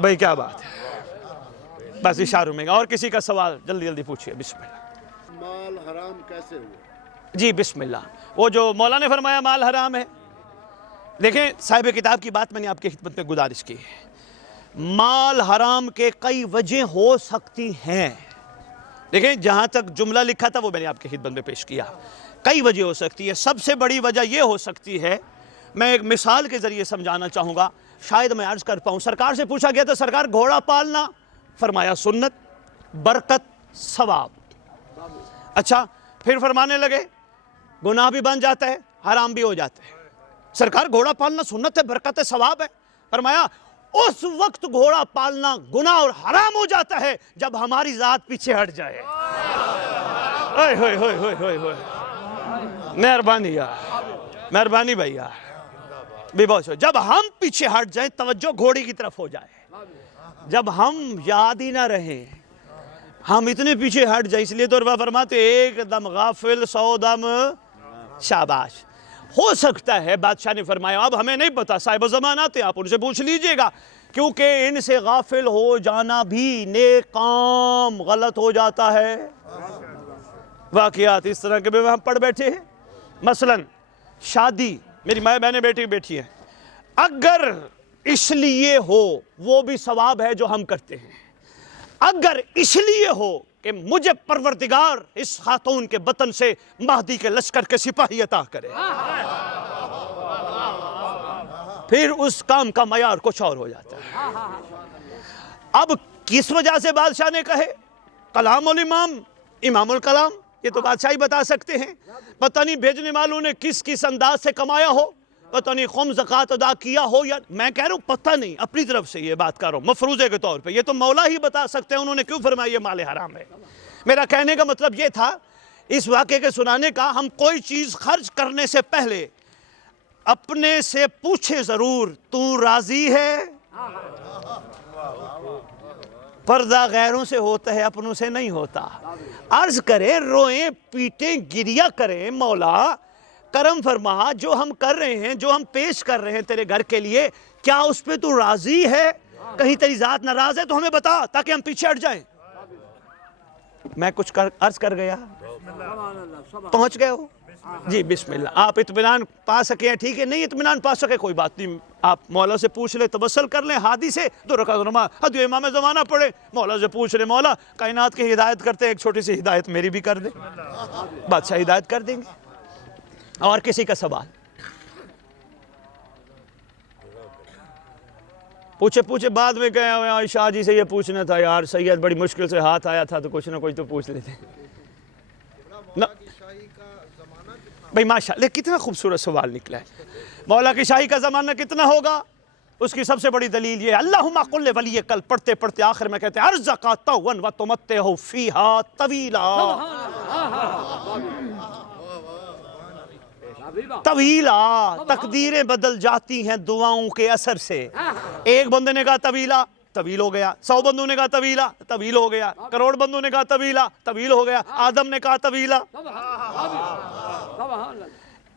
بھئی کیا بات ہے، بس اشاروں میں۔ اور کسی کا سوال جلدی جلدی پوچھئے، بسم اللہ۔ مال حرام کیسے ہوا؟ جی بسم اللہ۔ وہ جو مولا نے فرمایا مال حرام ہے، دیکھیں صاحب کتاب کی بات میں نے آپ کی خدمت میں گزارش کی ہے، مال حرام کے کئی وجہ ہو سکتی ہیں، دیکھیں جہاں تک جملہ لکھا تھا وہ میں نے آپ کی خدمت میں پیش کیا، کئی وجہ ہو سکتی ہے۔ سب سے بڑی وجہ یہ ہو سکتی ہے، میں ایک مثال کے ذریعے سمجھانا چاہوں گا، شاید میں عرض کر پاؤں۔ سرکار سے پوچھا گیا تھا سرکار گھوڑا پالنا، فرمایا سنت، برکت، ثواب۔ اچھا پھر فرمانے لگے گناہ بھی بن جاتا ہے، حرام بھی ہو جاتا ہے۔ سرکار گھوڑا پالنا سنت ہے، برکت ہے، ثواب ہے۔ فرمایا اس وقت گھوڑا پالنا گناہ اور حرام ہو جاتا ہے جب ہماری ذات پیچھے ہٹ جائے۔ اوئے ہوئے ہوئے ہوئے ہوئے ہوئے، مہربانی یار، مہربانی بھائی یار، بھی بہت جب ہم پیچھے ہٹ جائیں، توجہ گھوڑی کی طرف ہو جائے، جب ہم یاد ہی نہ رہیں، ہم اتنے پیچھے ہٹ جائیں، اس لیے تو رفع فرماتے ایک دم غافل 100 دم شاباش۔ ہو سکتا ہے بادشاہ نے فرمایا اب ہمیں نہیں پتا، صاحب زمانات ہیں، آپ ان سے پوچھ لیجئے گا، کیونکہ ان سے غافل ہو جانا بھی نیک کام غلط ہو جاتا ہے۔ واقعات اس طرح کے بھی ہم پڑھ بیٹھے ہیں، مثلا شادی، میری ماں بہنیں بیٹھی ہیں، اگر اس لیے ہو وہ بھی ثواب ہے جو ہم کرتے ہیں، اگر اس لیے ہو کہ مجھے پروردگار اس خاتون کے بطن سے مہدی کے لشکر کے سپاہی عطا کرے، پھر اس کام کا معیار کچھ اور ہو جاتا ہے۔ اب کس وجہ سے بادشاہ نے کہے کلام الامام، امام الکلام، یہ تو بادشاہ ہی بتا سکتے ہیں، پتہ نہیں بھیجنے والوں نے کس انداز سے کمایا ہو، پتہ نہیں خم زکوٰۃ ادا کیا ہو، یا میں کہہ رہا ہوں پتہ نہیں، اپنی طرف سے یہ بات کر رہا ہوں مفروضے کے طور پہ، یہ تو مولا ہی بتا سکتے ہیں انہوں نے کیوں فرمایا یہ مال حرام ہے۔ میرا کہنے کا مطلب یہ تھا اس واقعے کے سنانے کا، ہم کوئی چیز خرچ کرنے سے پہلے اپنے سے پوچھے ضرور تو راضی ہے؟ پردہ غیروں سے ہوتا ہے، اپنوں سے نہیں ہوتا۔ عرض کریں، روئیں، پیٹیں، گریہ کریں، مولا کرم فرما، جو ہم کر رہے ہیں، جو ہم پیش کر رہے ہیں تیرے گھر کے لیے، کیا اس پہ تو راضی ہے؟ کہیں تیری ذات ناراض ہے تو ہمیں بتا تاکہ ہم پیچھے ہٹ جائیں۔ میں کچھ عرض کر گیا، پہنچ گئے ہو؟ جی بسم اللہ۔ آپ اطمینان پا سکیں ٹھیک ہے، نہیں اطمینان پا سکے کوئی بات نہیں، آپ مولا سے پوچھ لیں، توسل کر لیں ہادی سے، 2 رکعت نماز حدیث امام زمانہ پڑھے، مولا سے پوچھ لیں مولا کائنات کی ہدایت کرتے، ایک چھوٹی سی ہدایت میری بھی کر دے، بادشاہ ہدایت کر دیں گے۔ اور کسی کا سوال پوچھے بعد میں کہے شاہ جی سے یہ پوچھنا تھا یار، سید بڑی مشکل سے ہاتھ آیا تھا تو کچھ نہ کچھ تو پوچھ لیتے۔ بھئی ماشاءاللہ کتنا خوبصورت سوال نکلا ہے، مولا کی شاہی کا زمانہ کتنا ہوگا؟ اس کی سب سے بڑی دلیل یہ اللہم قل ولی کل پڑھتے پڑھتے آخر میں کہتے ہیں ارزقا طوّن و تمتعہ فیہا طویلا، طویلا، تقدیریں بدل جاتی ہیں دعاؤں کے اثر سے۔ ایک بندے نے کہا طویلا، طویل ہو گیا، 100 بندوں نے کہا طویلا، طویل ہو گیا، کروڑ بندوں نے کہا طویلا، طویل ہو گیا، آدم نے کہا طویلا۔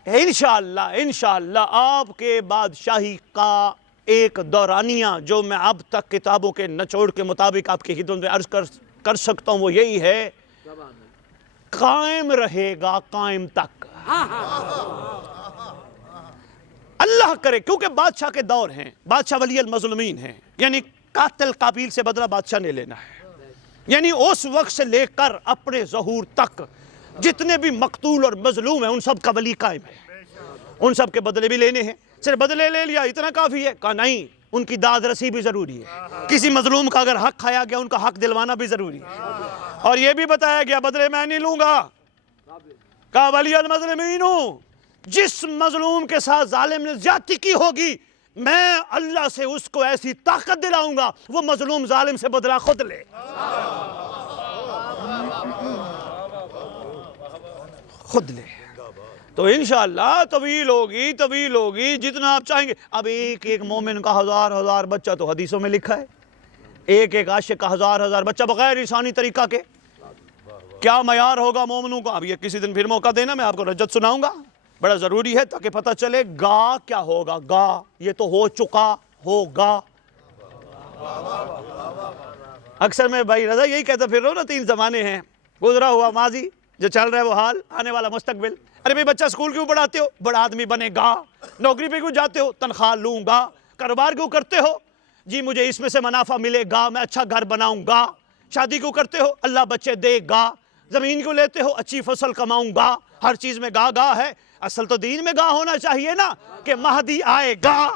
انشاءاللہ آپ کے بادشاہی کا ایک دورانیہ جو میں اب تک کتابوں کے نچوڑ کے مطابق آپ کی خدمت میں عرض کر سکتا ہوں وہ یہی ہے، قائم رہے گا قائم تک۔ اللہ کرے، کیونکہ بادشاہ کے دور ہیں، بادشاہ ولی المظلومین ہیں، یعنی قاتل قابیل سے بدلہ بادشاہ نے لینا ہے، یعنی اس وقت سے لے کر اپنے ظہور تک جتنے بھی مقتول اور مظلوم ہیں ان سب کا ولی قائم ہے، ان سب کے بدلے بھی لینے ہیں۔ صرف بدلے لے لیا اتنا کافی ہے؟ کہا نہیں، ان کی داد رسی بھی ضروری ہے، کسی مظلوم کا اگر حق کھایا گیا ان کا حق دلوانا بھی ضروری ہے، اور یہ بھی بتایا گیا بدلے میں نہیں لوں گا۔ کہا ولی المظلمین ہوں، جس مظلوم کے ساتھ ظالم نے زیادتی کی ہوگی میں اللہ سے اس کو ایسی طاقت دلاؤں گا وہ مظلوم ظالم سے بدلہ خود لے، خود لے۔ تو انشاءاللہ طویل ہوگی جتنا آپ چاہیں گے۔ اب ایک ایک مومن کا ہزار بچہ تو حدیثوں میں لکھا ہے، ایک ایک عاشق کا ہزار بچہ بغیر انسانی طریقہ کے، کیا معیار ہوگا مومنوں کا؟ اب یہ کسی دن پھر موقع دینا، میں آپ کو رجت سناؤں گا، بڑا ضروری ہے تاکہ پتہ چلے گا کیا ہوگا۔ گا یہ تو ہو چکا ہوگا۔ اکثر میں بھائی رضا یہی کہتا پھر رہا نا، 3 زمانے ہیں، گزرا ہوا ماضی، جو چل رہا ہے وہ حال، آنے والا مستقبل۔ ارے بھائی بچہ اسکول کیوں پڑھاتے ہو؟ بڑا آدمی بنے گا۔ نوکری پہ کیوں جاتے ہو؟ تنخواہ لوں گا۔ کاروبار کیوں کرتے ہو؟ جی مجھے اس میں سے منافع ملے گا، میں اچھا گھر بناؤں گا۔ شادی کیوں کرتے ہو؟ اللہ بچے دے گا۔ زمین کیوں لیتے ہو؟ اچھی فصل کماؤں گا۔ ہر چیز میں گا ہے، اصل تو دین میں گا ہونا چاہیے نا کہ مہدی آئے گا۔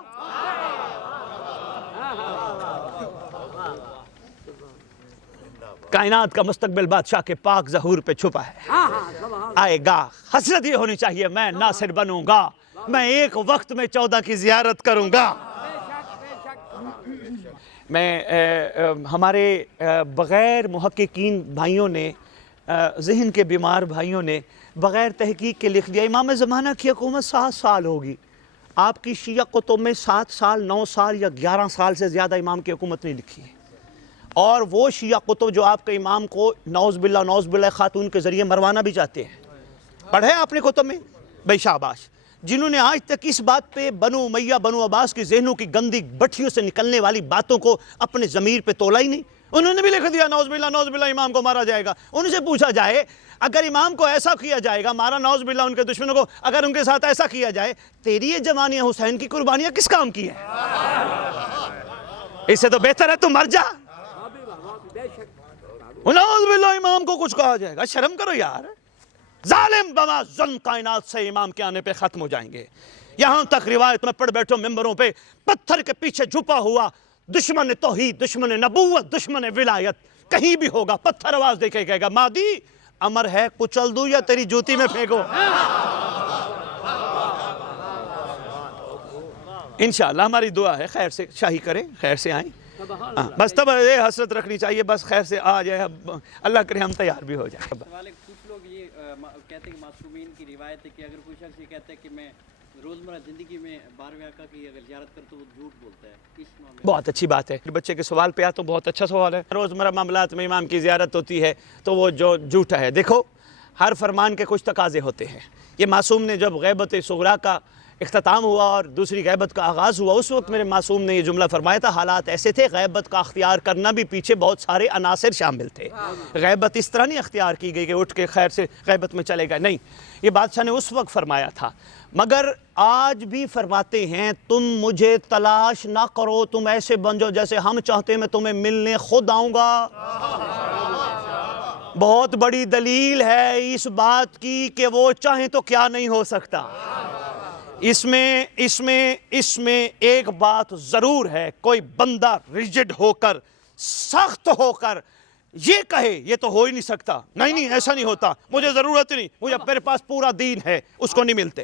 کائنات کا مستقبل بادشاہ کے پاک ظہور پہ چھپا ہے، آئے گا۔ حسرت یہ ہونی چاہیے میں ناصر بنوں گا، میں ایک وقت میں 14 کی زیارت کروں گا۔ میں ہمارے بغیر محققین بھائیوں نے، ذہن کے بیمار بھائیوں نے بغیر تحقیق کے لکھ دیا امام زمانہ کی حکومت 7 سال ہوگی۔ آپ کی شیعہ کتب میں 7 سال 9 سال یا 11 سال سے زیادہ امام کی حکومت نہیں لکھی ہے، اور وہ شیعہ کتب جو آپ کے امام کو نعوذ باللہ خاتون کے ذریعے مروانا بھی چاہتے ہیں، پڑھے آپ نے کتب میں؟ بھائی شاباش، جنہوں نے آج تک اس بات پہ بنو امیہ بنو عباس کی ذہنوں کی گندی بٹھیوں سے نکلنے والی باتوں کو اپنے ضمیر پہ تولا ہی نہیں، انہوں نے بھی لکھ دیا نعوذ باللہ امام کو مارا جائے گا۔ ان سے پوچھا جائے اگر امام کو ایسا کیا جائے گا، مارا نعوذ باللہ ان کے دشمنوں کو، اگر ان کے ساتھ ایسا کیا جائے، تیری یہ جوانیاں حسین کی قربانیاں کس کام کی ہیں؟ اس سے تو بہتر ہے تو مر جا۔ نعوذ باللہ امام کو کچھ کہا جائے گا، شرم کرو یار۔ ظالم بما ظلم کائنات سے امام کے آنے پہ ختم ہو جائیں گے۔ یہاں تک روایت میں پڑھ بیٹھو ممبروں پہ، پتھر کے پیچھے چھپا ہوا دشمن توحید، دشمن نبوت، دشمن ولایت کہیں بھی ہوگا، پتھر آواز دے کے کہے گا مہدی امر ہے، کچل دوں یا تیری جوتی میں پھینکو۔ انشاءاللہ ہماری دعا ہے خیر سے شاہی کریں، خیر سے آئیں، بس تب یہ حسرت رکھنی چاہیے، بس خیر سے آ جائے، اللہ کرے ہم تیار بھی ہو جائیں۔ کچھ لوگ یہ کہتے ہیں کہ معصومین کی روایت ہے کہ اگر کوئی شخص یہ کہتا ہے کہ میں روزمرہ زندگی میں 12ویں آقا کی اگر زیارت کرتا ہوں وہ جھوٹ بولتا ہے، اس معاملے بہت اچھی بات ہے، بچے کے سوال پہ آ تو بہت اچھا سوال ہے۔ روزمرہ معاملات میں امام کی زیارت ہوتی ہے تو وہ جو جھوٹا ہے۔ دیکھو ہر فرمان کے کچھ تقاضے ہوتے ہیں۔ یہ معصوم نے جب غیبت صغریٰ کا اختتام ہوا اور دوسری غیبت کا آغاز ہوا، اس وقت میرے معصوم نے یہ جملہ فرمایا تھا، حالات ایسے تھے غیبت کا اختیار کرنا بھی پیچھے بہت سارے عناصر شامل تھے۔ غیبت اس طرح نہیں اختیار کی گئی کہ اٹھ کے خیر سے غیبت میں چلے گئے، نہیں، یہ بادشاہ نے اس وقت فرمایا تھا، مگر آج بھی فرماتے ہیں تم مجھے تلاش نہ کرو، تم ایسے بن جاؤ جیسے ہم چاہتے ہیں، میں تمہیں ملنے خود آؤں گا۔ بہت بڑی دلیل ہے اس بات کی کہ وہ چاہیں تو کیا نہیں ہو سکتا۔ اس میں ایک بات ضرور ہے، کوئی بندہ ریجڈ ہو کر سخت ہو کر یہ کہے یہ تو ہو ہی نہیں سکتا، نہیں ایسا نہیں ہوتا، مجھے ضرورت نہیں، مجھے میرے پاس پورا دین ہے، اس کو نہیں ملتے۔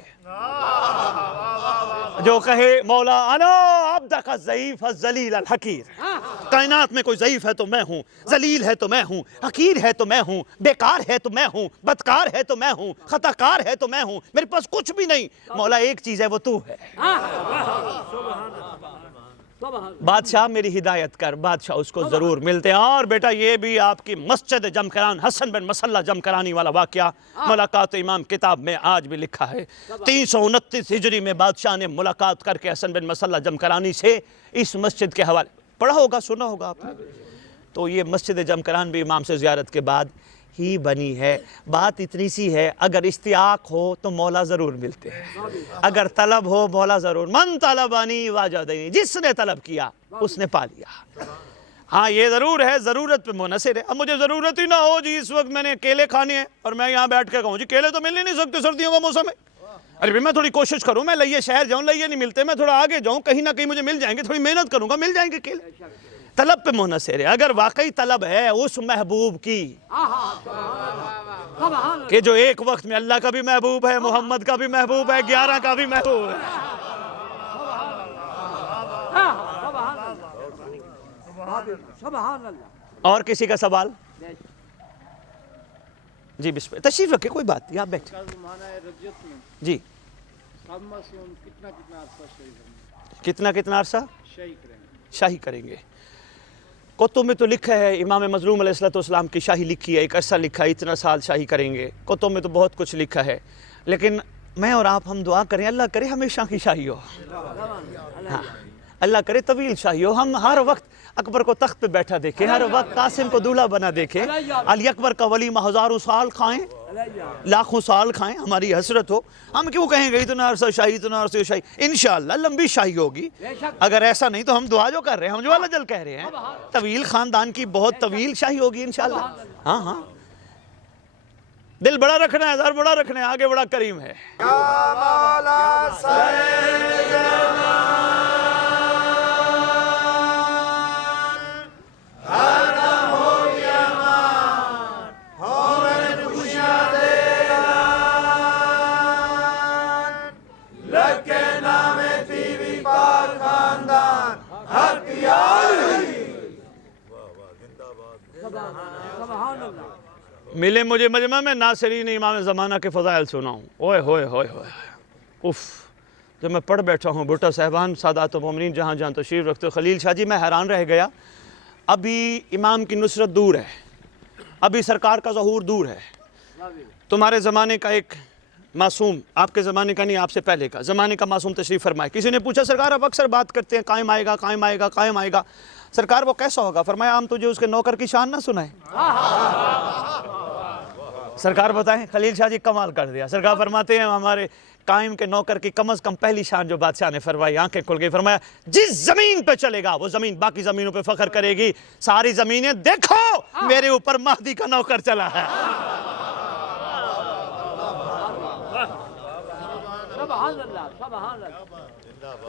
جو کہے مولا انا عبدک الضعیف الذلیل الحقیر، کائنات میں کوئی ضعیف ہے تو میں ہوں، ذلیل ہے تو میں ہوں، حقیر ہے تو میں ہوں، بیکار ہے تو میں ہوں، بدکار ہے تو میں ہوں، خطا کار ہے تو میں ہوں، میرے پاس کچھ بھی نہیں، مولا ایک چیز ہے وہ تو ہے۔ بادشاہ میری ہدایت کر، بادشاہ اس کو ضرور ملتے ہیں۔ اور بیٹا یہ بھی آپ کی مسجد جمکران حسن بن مسلح جمکرانی والا واقعہ ملاقات امام کتاب میں آج بھی لکھا ہے۔ 329 ہجری میں بادشاہ نے ملاقات کر کے حسن بن مسلح جمکرانی سے اس مسجد کے حوالے پڑھا ہوگا، سنا ہوگا آپ نے، تو یہ مسجد جمکران بھی امام سے زیارت کے بعد ہی بنی ہے۔ بات اتنی سی ہے، اگر اشتیاق ہو تو مولا ضرور ملتے ہیں، اگر طلب ہو مولا ضرور، من طلبانی واجدنی، جس نے طلب کیا اس نے پا لیا۔ ہاں یہ ضرور ہے ضرورت پہ منحصر ہے. اب مجھے ضرورت ہی نہ ہو جی اس وقت میں نے کیلے کھانے ہیں اور میں یہاں بیٹھ کے کہوں جی کیلے تو مل ہی نہیں سکتے سردیوں کا موسم ہے. ارے بھی میں تھوڑی کوشش کروں, میں لئیے شہر جاؤں, لئیے نہیں ملتے, میں تھوڑا آگے جاؤں, کہیں نہ کہیں مجھے مل جائیں گے, تھوڑی محنت کروں گا, مل جائیں گے کیلے. طلب پہ منحصر ہے. اگر واقعی طلب ہے اس محبوب کی کہ جو ایک وقت میں اللہ کا بھی محبوب ہے, محمد کا بھی محبوب ہے, 11 کا بھی محبوب ہے. اور کسی کا سوال؟ جی بسم اللہ, تشریف رکھے, کوئی بات نہیں, آپ بیٹھیں. مانا ہے رجت میں جی کم مسلم کتنا عرصہ شہید کریں کتنا عرصہ گے, شہید کریں گے. شاہی کریں گے. کتب میں تو لکھا ہے, امام مظلوم علیہ السلام کی شاہی لکھی ہے, ایک عرصہ لکھا ہے, اتنا سال شاہی کریں گے. کتب میں تو بہت کچھ لکھا ہے, لیکن میں اور آپ ہم دعا کریں اللہ کرے ہمیشہ کی شاہی ہو, ہاں اللہ کرے طویل شاہی ہو. ہم ہر وقت اکبر کو تخت پہ بیٹھا دیکھیں, ہر وقت قاسم کو دولہا بنا دیکھیں, علی اکبر کا ولیمہ ہزاروں سال کھائیں, لاکھوں سال کھائیں, ہماری حسرت ہو. ہم کیوں کہیں گے اتنا عرصہ شاہی, اتنا عرصہ شاہی؟ انشاءاللہ لمبی شاہی ہوگی. اگر ایسا نہیں تو ہم دعا جو کر رہے ہیں, ہم جو اللہ جل کہہ رہے ہیں, طویل خاندان کی بہت طویل شاہی ہوگی انشاءاللہ. ہاں ہاں, دل بڑا رکھنا ہے, ذر بڑا رکھنا ہے, آگے بڑا کریم ہے. یا مولا سیدنا ملے مجھے مجمع میں ناصرین امام زمانہ کے فضائل سناؤں. اوئے ہوئے ہوئے ہوئے اف, جب میں پڑھ بیٹھا ہوں بھٹو صاحبان سادات و مومنین جہاں جہاں تشریف رکھتے. خلیل شاہ جی میں حیران رہ گیا, ابھی امام کی نصرت دور ہے, ابھی سرکار کا ظہور دور ہے. تمہارے زمانے کا ایک معصوم, آپ کے زمانے کا نہیں, آپ سے پہلے کا زمانے کا معصوم تشریف فرمائے. کسی نے پوچھا سرکار آپ اکثر بات کرتے ہیں قائم آئے گا, قائم آئے گا, قائم آئے گا, سرکار وہ کیسا ہوگا؟ فرمایا ہم تجھے اس کے نوکر کی شان نہ سنائیں. سرکار بتائیں, خلیل شاہ جی کمال کر دیا. سرکار فرماتے ہیں ہمارے قائم کے نوکر کی کم از کم پہلی شان جو بادشاہ نے فرمائی, آنکھیں کھل گئی. فرمایا جس زمین پہ چلے گا وہ زمین باقی زمینوں پہ فخر کرے گی. ساری زمینیں دیکھو میرے اوپر مہدی کا نوکر چلا ہے.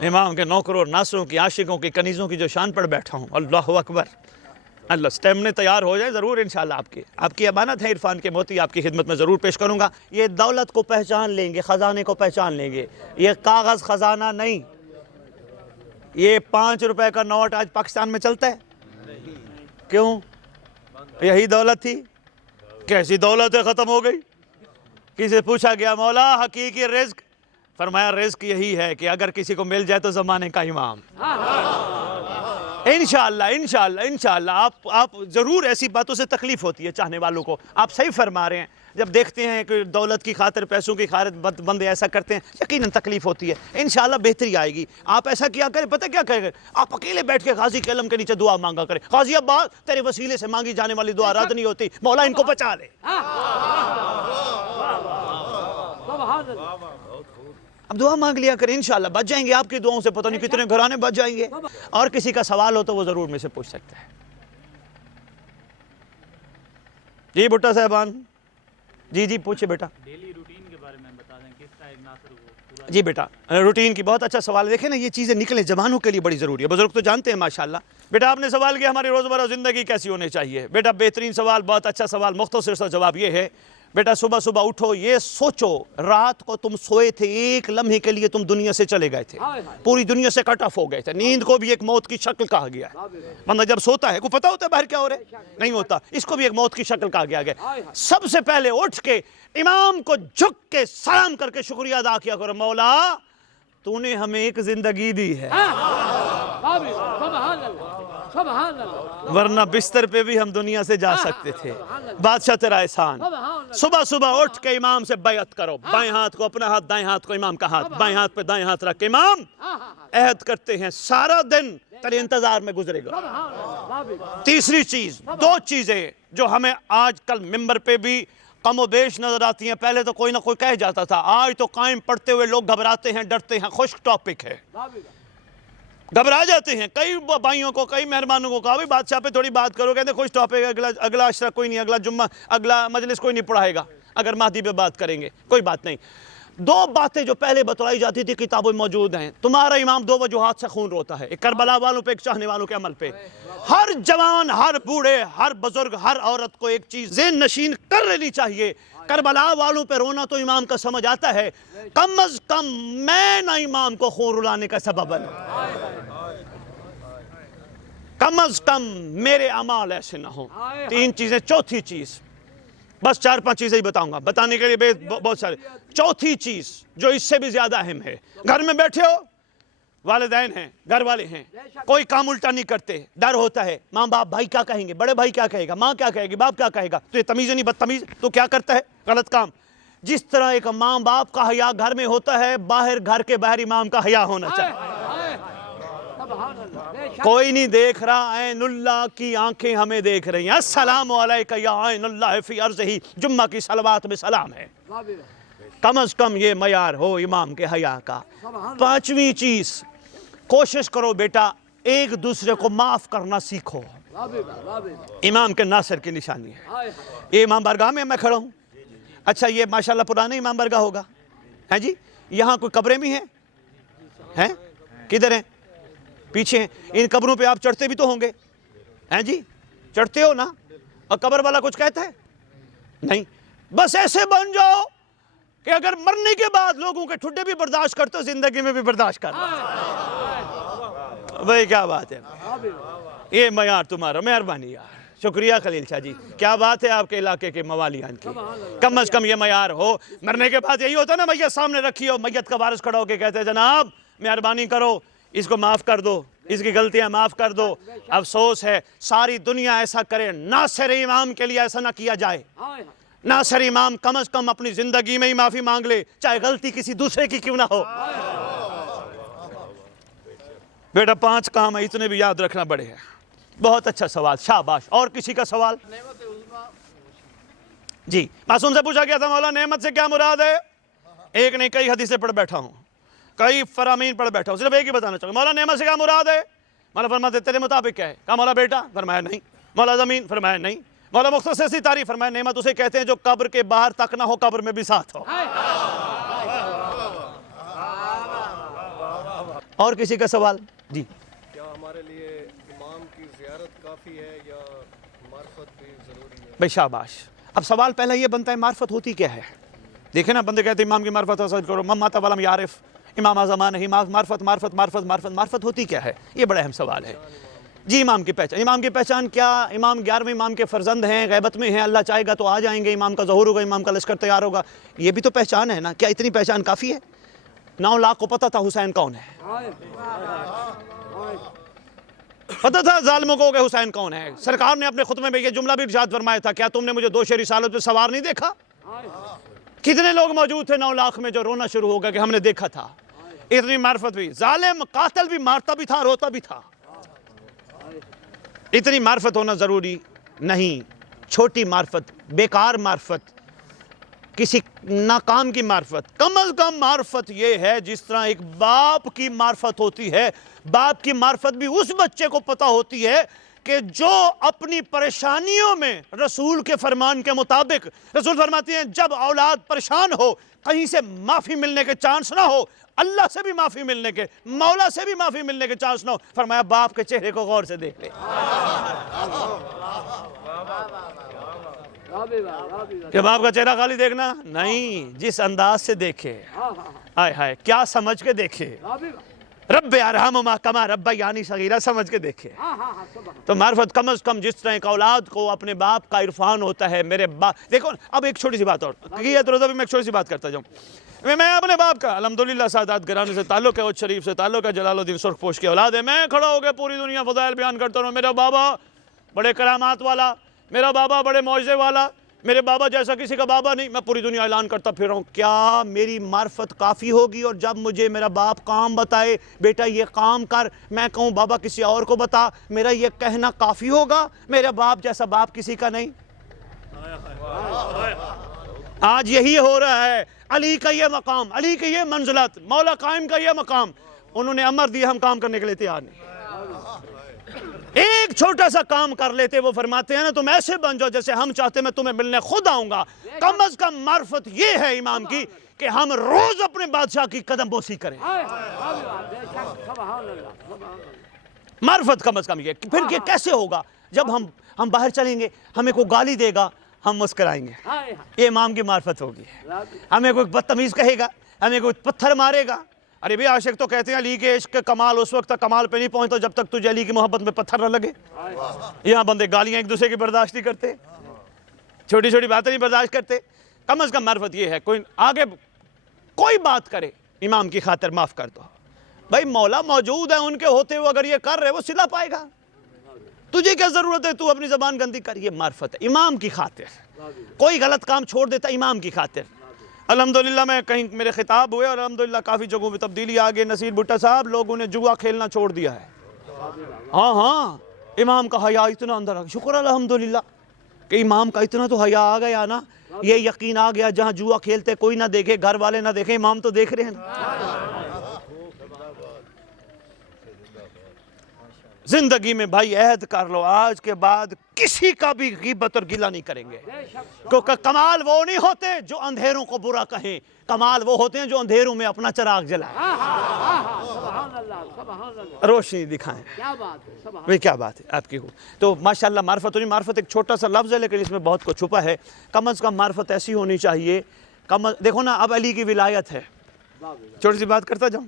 امام کے نوکروں اور ناصروں کی, عاشقوں کی, کنیزوں کی جو شان پر بیٹھا ہوں. اللہ اکبر. اللہ سٹیمنے تیار ہو جائے ضرور انشاءاللہ. آپ کی امانت ہے عرفان کے موتی, آپ کی خدمت میں ضرور پیش کروں گا. یہ دولت کو پہچان لیں گے, خزانے کو پہچان لیں گے. یہ کاغذ خزانہ نہیں. یہ 5 روپے کا نوٹ آج پاکستان میں چلتا ہے, کیوں؟ یہی دولت تھی. کیسی دولت ہے ختم ہو گئی. کسی سے پوچھا گیا مولا حقیقی رزق, فرمایا رزق یہی ہے کہ اگر کسی کو مل جائے تو زمانے کا امام. انشاءاللہ انشاءاللہ انشاءاللہ. آپ ضرور, ایسی باتوں سے تکلیف ہوتی ہے چاہنے والوں کو, آپ صحیح فرما رہے ہیں. جب دیکھتے ہیں کہ دولت کی خاطر, پیسوں کی خاطر بندے ایسا کرتے ہیں, یقیناً تکلیف ہوتی ہے. انشاءاللہ بہتری آئے گی. آپ ایسا کیا کریں, پتہ کیا کریں, آپ اکیلے بیٹھ کے غازی کے علم کے نیچے دعا مانگا کریں. غازی عباس تیرے وسیلے سے مانگی جانے والی دعا رد نہیں ہوتی, مولا ان کو بچا لے. اب دعا مانگ لیا کریں, انشاءاللہ بچ جائیں گے. آپ کی دعاؤں سے پتہ نہیں کتنے گھرانے بچ جائیں گے. اور کسی کا سوال ہو تو وہ ضرور مجھ سے پوچھ سکتا ہے. جی بھٹا صاحبان, جی جی پوچھے بیٹا. ڈیلی روٹین کے بارے میں بتا دیں کس طرح ایک ناصر کو پورا. جی بیٹا, روٹین کی بہت اچھا سوال. دیکھیں نا یہ چیزیں نکلیں جوانوں کے لیے بڑی ضروری ہے. بزرگ تو جانتے ہیں ماشاءاللہ. بیٹا آپ نے سوال کیا ہماری روزمرہ زندگی کیسی ہونی چاہیے. بیٹا بہترین سوال, بہت اچھا سوال. مختصر سا جواب یہ ہے, بیٹا صبح صبح اٹھو, یہ سوچو رات کو تم سوئے تھے, ایک لمحے کے لیے تم دنیا سے چلے گئے تھے, پوری دنیا سے کٹ آف ہو گئے تھے. نیند کو بھی ایک موت کی شکل کہا گیا ہے. بندہ جب سوتا ہے, کو پتہ ہوتا ہے باہر کیا ہو رہا ہے؟ نہیں ہوتا. اس کو بھی ایک موت کی شکل کہا گیا ہے. سب سے پہلے اٹھ کے امام کو جھک کے سلام کر کے شکریہ ادا کیا کرو, مولا تو نے ہمیں ایک زندگی دی ہے, ورنہ بستر پہ بھی ہم دنیا سے جا سکتے تھے. بادشاہ تیرا احسان. صبح صبح اٹھ کے امام سے بیعت کرو. بائیں ہاتھ کو اپنا ہاتھ, دائیں ہاتھ کو امام کا ہاتھ, بائیں ہاتھ پہ دائیں ہاتھ رکھ کے امام عہد کرتے ہیں سارا دن تیرے انتظار میں گزرے گا. تیسری چیز, 2 چیزیں جو ہمیں آج کل ممبر پہ بھی کم و بیش نظر آتی ہیں. پہلے تو کوئی نہ کوئی کہہ جاتا تھا, آج تو قائم پڑھتے ہوئے لوگ گھبراتے ہیں, ڈرتے ہیں. خشک ٹاپک ہے, گھبرا جاتے ہیں. کئی بھائیوں کو, کئی مہربانوں کو کہا بھی بادشاہ پہ تھوڑی بات کرو, کہتے ہیں خوش ٹاپک ہے, اگلا عشرہ کوئی نہیں, اگلا جمعہ, اگلا مجلس کوئی نہیں پڑھائے گا اگر مہدی پہ بات کریں گے. کوئی بات نہیں. دو باتیں جو پہلے بتلائی جاتی تھی کتابوں میں موجود ہیں. تمہارا امام دو وجوہات سے خون روتا ہے, ایک کربلا والوں پہ, ایک چاہنے والوں کے عمل پہ. ہر جوان, ہر بوڑھے, ہر بزرگ, ہر عورت کو ایک چیز ذہن نشین کر لینی چاہیے, کربلا والوں پہ رونا تو امام کا سمجھ آتا ہے, کم از کم میں نہ امام کو خون رلانے کا سبب بنوں, کم از کم میرے اعمال ایسے نہ ہوں. تین چیزیں. چوتھی چیز, بس 4-5 چیزیں ہی بتاؤں گا, بتانے کے لیے بہت سارے. چوتھی چیز جو اس سے بھی زیادہ اہم ہے, گھر میں بیٹھے ہو, والدین ہیں, گھر والے ہیں, کوئی کام الٹا نہیں کرتے, ڈر ہوتا ہے ماں باپ, بھائی کیا کہیں گے, بڑے بھائی کیا کہے گا, ماں کیا کہے گی, باپ کیا کہے گا, تو یہ تمیز نہیں, بدتمیز, تو کیا کرتا ہے غلط کام. جس طرح ایک ماں باپ کا حیا گھر میں ہوتا ہے, باہر گھر کے باہر امام کا حیا ہونا چاہیے. کوئی نہیں دیکھ رہا, عین اللہ کی آنکھیں ہمیں دیکھ رہی ہیں. السلام علیکم یا عین اللہ فی ارضہ, جمعہ کی صلوات میں سلام ہے. کم از کم یہ معیار ہو امام کے حیا کا. پانچویں چیز, کوشش کرو بیٹا ایک دوسرے کو معاف کرنا سیکھو. امام کے ناصر کی نشانی ہے. یہ امام بارگاہ میں میں کھڑا ہوں. اچھا یہ ماشاءاللہ پرانا امام بارگاہ ہوگا, ہیں جی, یہاں کوئی قبریں بھی ہیں, کدھر ہیں, پیچھے ہیں. ان قبروں پہ آپ چڑھتے بھی تو ہوں گے, ہیں جی, چڑھتے ہو نا, اور قبر والا کچھ کہتا ہے نہیں. بس ایسے بن جاؤ کہ اگر مرنے کے بعد لوگوں کے ٹھڈے بھی برداشت کرتے ہو, زندگی میں بھی برداشت کرنا. بھئی کیا بات ہے, یہ معیار تمہارا, مہربانی یار, شکریہ خلیل شاہ جی, کیا بات ہے آپ کے علاقے کے موالیان کی. کم از کم یہ معیار ہو. مرنے کے بعد یہی ہوتا ہے نا, میت سامنے رکھی ہو, میت کا وارث کھڑا ہو کے کہتے ہیں جناب مہربانی کرو, اس کو معاف کر دو, اس کی غلطیاں معاف کر دو. افسوس ہے ساری دنیا ایسا کرے, ناصر امام کے لیے ایسا نہ کیا جائے. ناصر امام کم از کم اپنی زندگی میں ہی معافی مانگ لے, چاہے غلطی کسی دوسرے کی کیوں نہ ہو. بیٹا 5 کام ہے, اتنے بھی یاد رکھنا بڑے ہیں. بہت اچھا سوال, شاباش. اور کسی کا سوال؟ جی, معصوم سے پوچھا گیا تھا مولا نعمت سے کیا مراد ہے. ایک نہیں کئی حدیثیں پڑھ بیٹھا ہوں, کئی فرامین پڑھ بیٹھا ہوں, صرف ایک ہی بتانا چاہوں گا. مولا نعمت سے کیا مراد ہے؟ مولا فرماتے تیرے مطابق کیا ہے. کہا مولا بیٹا, فرمایا نہیں. مولا زمین, فرمایا نہیں. مولا مختصر سی تعریف, فرمایا نعمت اسے کہتے ہیں جو قبر کے باہر تک نہ ہو, قبر میں بھی ساتھ ہو. اور کسی کا سوال؟ جی. کیا ہمارے لیے امام کی زیارت کافی ہے یا معرفت بھی ضروری ہے؟ بھئی شاباش. اب سوال پہلا یہ بنتا ہے معرفت ہوتی کیا ہے. دیکھیں نا, بندے کہتے ہیں امام کی معرفت حاصل کرو, من مات ولم یعرف, امام اعظم نہیں. معرفت معرفت معرفت معرفت معرفت ہوتی کیا ہے, یہ بڑا اہم سوال ہے. جی, امام کی پہچان. امام کی پہچان کیا, امام 11ویں امام کے فرزند ہیں, غیبت میں ہیں, اللہ چاہے گا تو آ جائیں گے, امام کا ظہور ہوگا, امام کا لشکر تیار ہوگا. یہ بھی تو پہچان ہے نا. کیا اتنی پہچان کافی ہے؟ 9 لاکھ کو پتہ تھا حسین کون ہے, پتہ تھا ظالموں کو کہ حسین کون ہے. سرکار نے اپنے خطبے میں یہ جملہ بھی ارشاد فرمایا تھا, کیا تم نے مجھے 2 شہر رسالت پہ سوار نہیں دیکھا. کتنے لوگ موجود تھے 9 لاکھ میں جو رونا شروع ہو گیا کہ ہم نے دیکھا تھا. اتنی معرفت بھی, ظالم قاتل بھی مارتا بھی تھا, روتا بھی تھا. اتنی معرفت ہونا ضروری نہیں. چھوٹی معرفت, بیکار معرفت, کسی ناکام کی معرفت. کم از کم معرفت یہ ہے جس طرح ایک باپ کی معرفت ہوتی ہے, باپ کی معرفت بھی اس بچے کو پتہ ہوتی ہے کہ جو اپنی پریشانیوں میں رسول کے فرمان کے مطابق, رسول فرماتے ہیں جب اولاد پریشان ہو, کہیں سے معافی ملنے کے چانس نہ ہو, اللہ سے بھی معافی ملنے کے, مولا سے بھی معافی ملنے کے چانس نہ ہو, فرمایا باپ کے چہرے کو غور سے دیکھ لے. کہ باپ کا چہرہ خالی دیکھنا نہیں, جس انداز سے دیکھے, آئے ہائے کیا سمجھ کے دیکھے, رب ارحمہما کما ربیانی صغیرہ سمجھ کے دیکھے. تو معرفت کم از کم جس طرح ایک اولاد کو اپنے باپ کا عرفان ہوتا ہے. میرے باپ, دیکھو اب ایک چھوٹی سی بات اور, حقیقت روزہ بھی میں ایک چھوٹی سی بات کرتا جاؤں. میں اپنے باپ کا الحمدللہ سادات گرانے سے تعلق ہے, اچ شریف سے تعلق ہے, جلال الدین سرخ پوش کی اولاد ہے. میں کھڑا ہو کے پوری دنیا فضائل بیان کرتا ہوں. میرا بابا بڑے کرامات والا, میرا بابا بڑے معجزے والا, میرے بابا جیسا کسی کا بابا نہیں. میں پوری دنیا اعلان کرتا پھر رہا ہوں. کیا میری معرفت کافی ہوگی؟ اور جب مجھے میرا باپ کام بتائے, بیٹا یہ کام کر, میں کہوں بابا کسی اور کو بتا, میرا یہ کہنا کافی ہوگا؟ میرا باپ جیسا باپ کسی کا نہیں. آج یہی ہو رہا ہے. علی کا یہ مقام, علی کی یہ منزلت, مولا قائم کا یہ مقام, انہوں نے امر دیا ہم کام کرنے کے لیے تیار نہیں. ایک چھوٹا سا کام کر لیتے, وہ فرماتے ہیں نا تم ایسے بن جاؤ جیسے ہم چاہتے, میں تمہیں ملنے خود آؤں گا. کم از کم معرفت یہ ہے امام کی کہ ہم روز اپنے بادشاہ کی قدم بوسی کریں. معرفت کم از کم یہ. پھر یہ کیسے ہوگا؟ جب ہم باہر چلیں گے, ہمیں کوئی گالی دے گا, ہم مسکرائیں گے, یہ امام کی معرفت ہوگی. ہمیں کوئی بدتمیز کہے گا, ہمیں کوئی پتھر مارے گا. ارے بھی عاشق تو کہتے ہیں علی کے عشق کمال اس وقت تک کمال پہ نہیں پہنچتا جب تک تجھے علی کی محبت میں پتھر نہ لگے. یہاں بندے گالیاں ایک دوسرے کی برداشت نہیں کرتے, چھوٹی چھوٹی باتیں نہیں برداشت کرتے. کم از کم معرفت یہ ہے کوئی آگے کوئی بات کرے امام کی خاطر معاف کر دو. بھائی مولا موجود ہے, ان کے ہوتے ہوئے اگر یہ کر رہے وہ صلہ پائے گا. تجھے کیا ضرورت ہے تو اپنی زبان گندی کر. یہ معرفت ہے امام کی خاطر. کوئی غلط کام چھوڑ دیتا امام کی خاطر. الحمدللہ میں کہیں میرے خطاب ہوئے اور الحمدللہ کافی جگہوں پہ تبدیلی آ گئی. نصیر بھٹا صاحب, لوگوں نے جوا کھیلنا چھوڑ دیا ہے. ہاں امام کا حیا اتنا اندر آ گیا. شکر الحمدللہ کہ امام کا اتنا تو حیا آ گیا نا, یہ یقین آ گیا جہاں جوا کھیلتے کوئی نہ دیکھے, گھر والے نہ دیکھیں, امام تو دیکھ رہے ہیں. زندگی میں بھائی عہد کر لو, آج کے بعد کسی کا بھی غیبت اور گلہ نہیں کریں گے. کیونکہ کمال وہ نہیں ہوتے جو اندھیروں کو برا کہیں, کمال وہ ہوتے ہیں جو اندھیروں میں اپنا چراغ جلائیں, روشنی دکھائیں. وہ کیا بات ہے آپ کی. تو ماشاءاللہ معرفت نہیں, معرفت ایک چھوٹا سا لفظ ہے لیکن اس میں بہت کچھ چھپا ہے. کم از کم معرفت ایسی ہونی چاہیے. دیکھو نا اب علی کی ولایت ہے, چھوٹی سی بات کرتا جاؤں,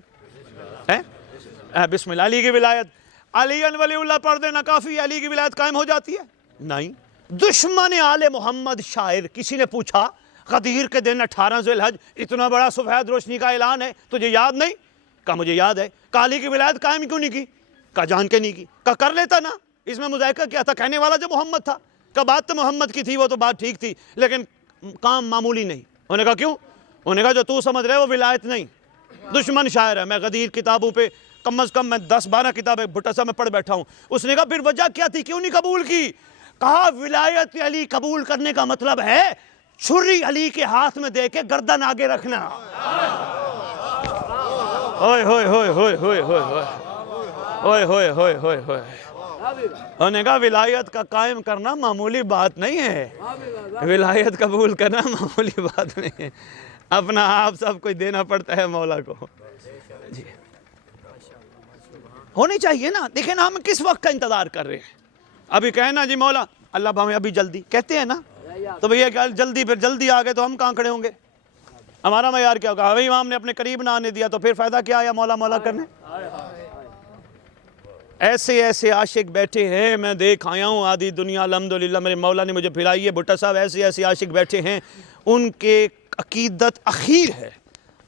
بسم اللہ. علی کی ولایت, علی ولی اللہ پڑھ دینا کافی, علی کی ولایت قائم ہو جاتی ہے؟ نہیں. دشمن آل محمد شاعر, کسی نے پوچھا غدیر کے دن 18 ذی الحج اتنا بڑا سفید روشنی کا اعلان ہے, تجھے یاد نہیں؟ کہا مجھے یاد ہے. کہا علی کی ولایت قائم کیوں نہیں کی؟ کہا جان کے نہیں کی. کہا کر لیتا نا, اس میں مذائقہ کیا تھا؟ کہنے والا جو محمد تھا. کہا بات تو محمد کی تھی, وہ تو بات ٹھیک تھی, لیکن کام معمولی نہیں. انہوں نے کہا کیوں؟ انہوں نے کہا جو تو سمجھ رہے وہ ولایت نہیں. دشمن شاعر ہے, میں غدیر کتابوں پہ کم از کم میں 10-12 کتابیں بھٹا صاحب میں پڑھ بیٹھا ہوں. اس نے کہا پھر وجہ کیا تھی, کیوں نہیں قبول کی؟ کہا ولایت علی قبول کرنے کا مطلب ہے چھری علی کے ہاتھ میں دے کے گردن آگے رکھنا. ہوئے ہوئے ہوئے ہوئے ہوئے ہوئے ہوئے ہوئے ہوئے ہوئے ہوئے. انہوں نے کہا ولایت کا قائم کرنا معمولی بات نہیں ہے, ولایت قبول کرنا معمولی بات نہیں ہے. اپنا آپ سب کچھ دینا پڑتا ہے مولا کو. جی ہونی چاہیے نا. دیکھیں نا ہم کس وقت کا انتظار کر رہے ہیں. ابھی کہیں نا جی مولا اللہ ہمیں ابھی جلدی کہتے ہیں نا, تو بھئی یہ جلدی, پھر جلدی آ گئے تو ہم کہاں کھڑے ہوں گے؟ ہمارا معیار کیا ہوگا؟ ہمیں امام نے اپنے قریب نہ آنے دیا تو پھر فائدہ کیا آیا مولا مولا کرنے؟ ایسے ایسے عاشق بیٹھے ہیں, میں دیکھ آیا ہوں آدھی دنیا الحمدللہ میرے مولا نے مجھے پھرائی ہے. بھٹا صاحب ایسے ایسے عاشق بیٹھے ہیں, ان کے عقیدت اخیر ہے,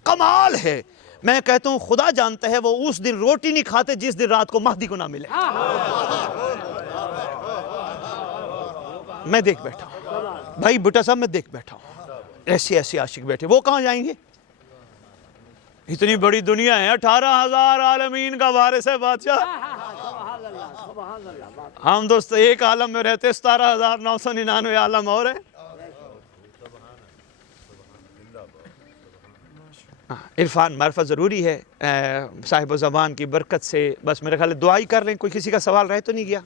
کمال ہے. میں کہتا ہوں خدا جانتا ہے وہ اس دن روٹی نہیں کھاتے جس دن رات کو مہدی کو نہ ملے. میں دیکھ بیٹھا ہوں بھائی بھٹا صاحب, میں دیکھ بیٹھا ہوں ایسے ایسے عاشق بیٹھے. وہ کہاں جائیں گے؟ اتنی بڑی دنیا ہے, 18,000 عالمین کا وارث ہے بادشاہ. ہم دوست ایک عالم میں رہتے, 17,999 عالم اور ہیں. عرفان معرفت ضروری ہے صاحب زبان کی برکت سے. بس میرے خیال دعائی کر رہے ہیں. کوئی کسی کا سوال رہ تو نہیں گیا؟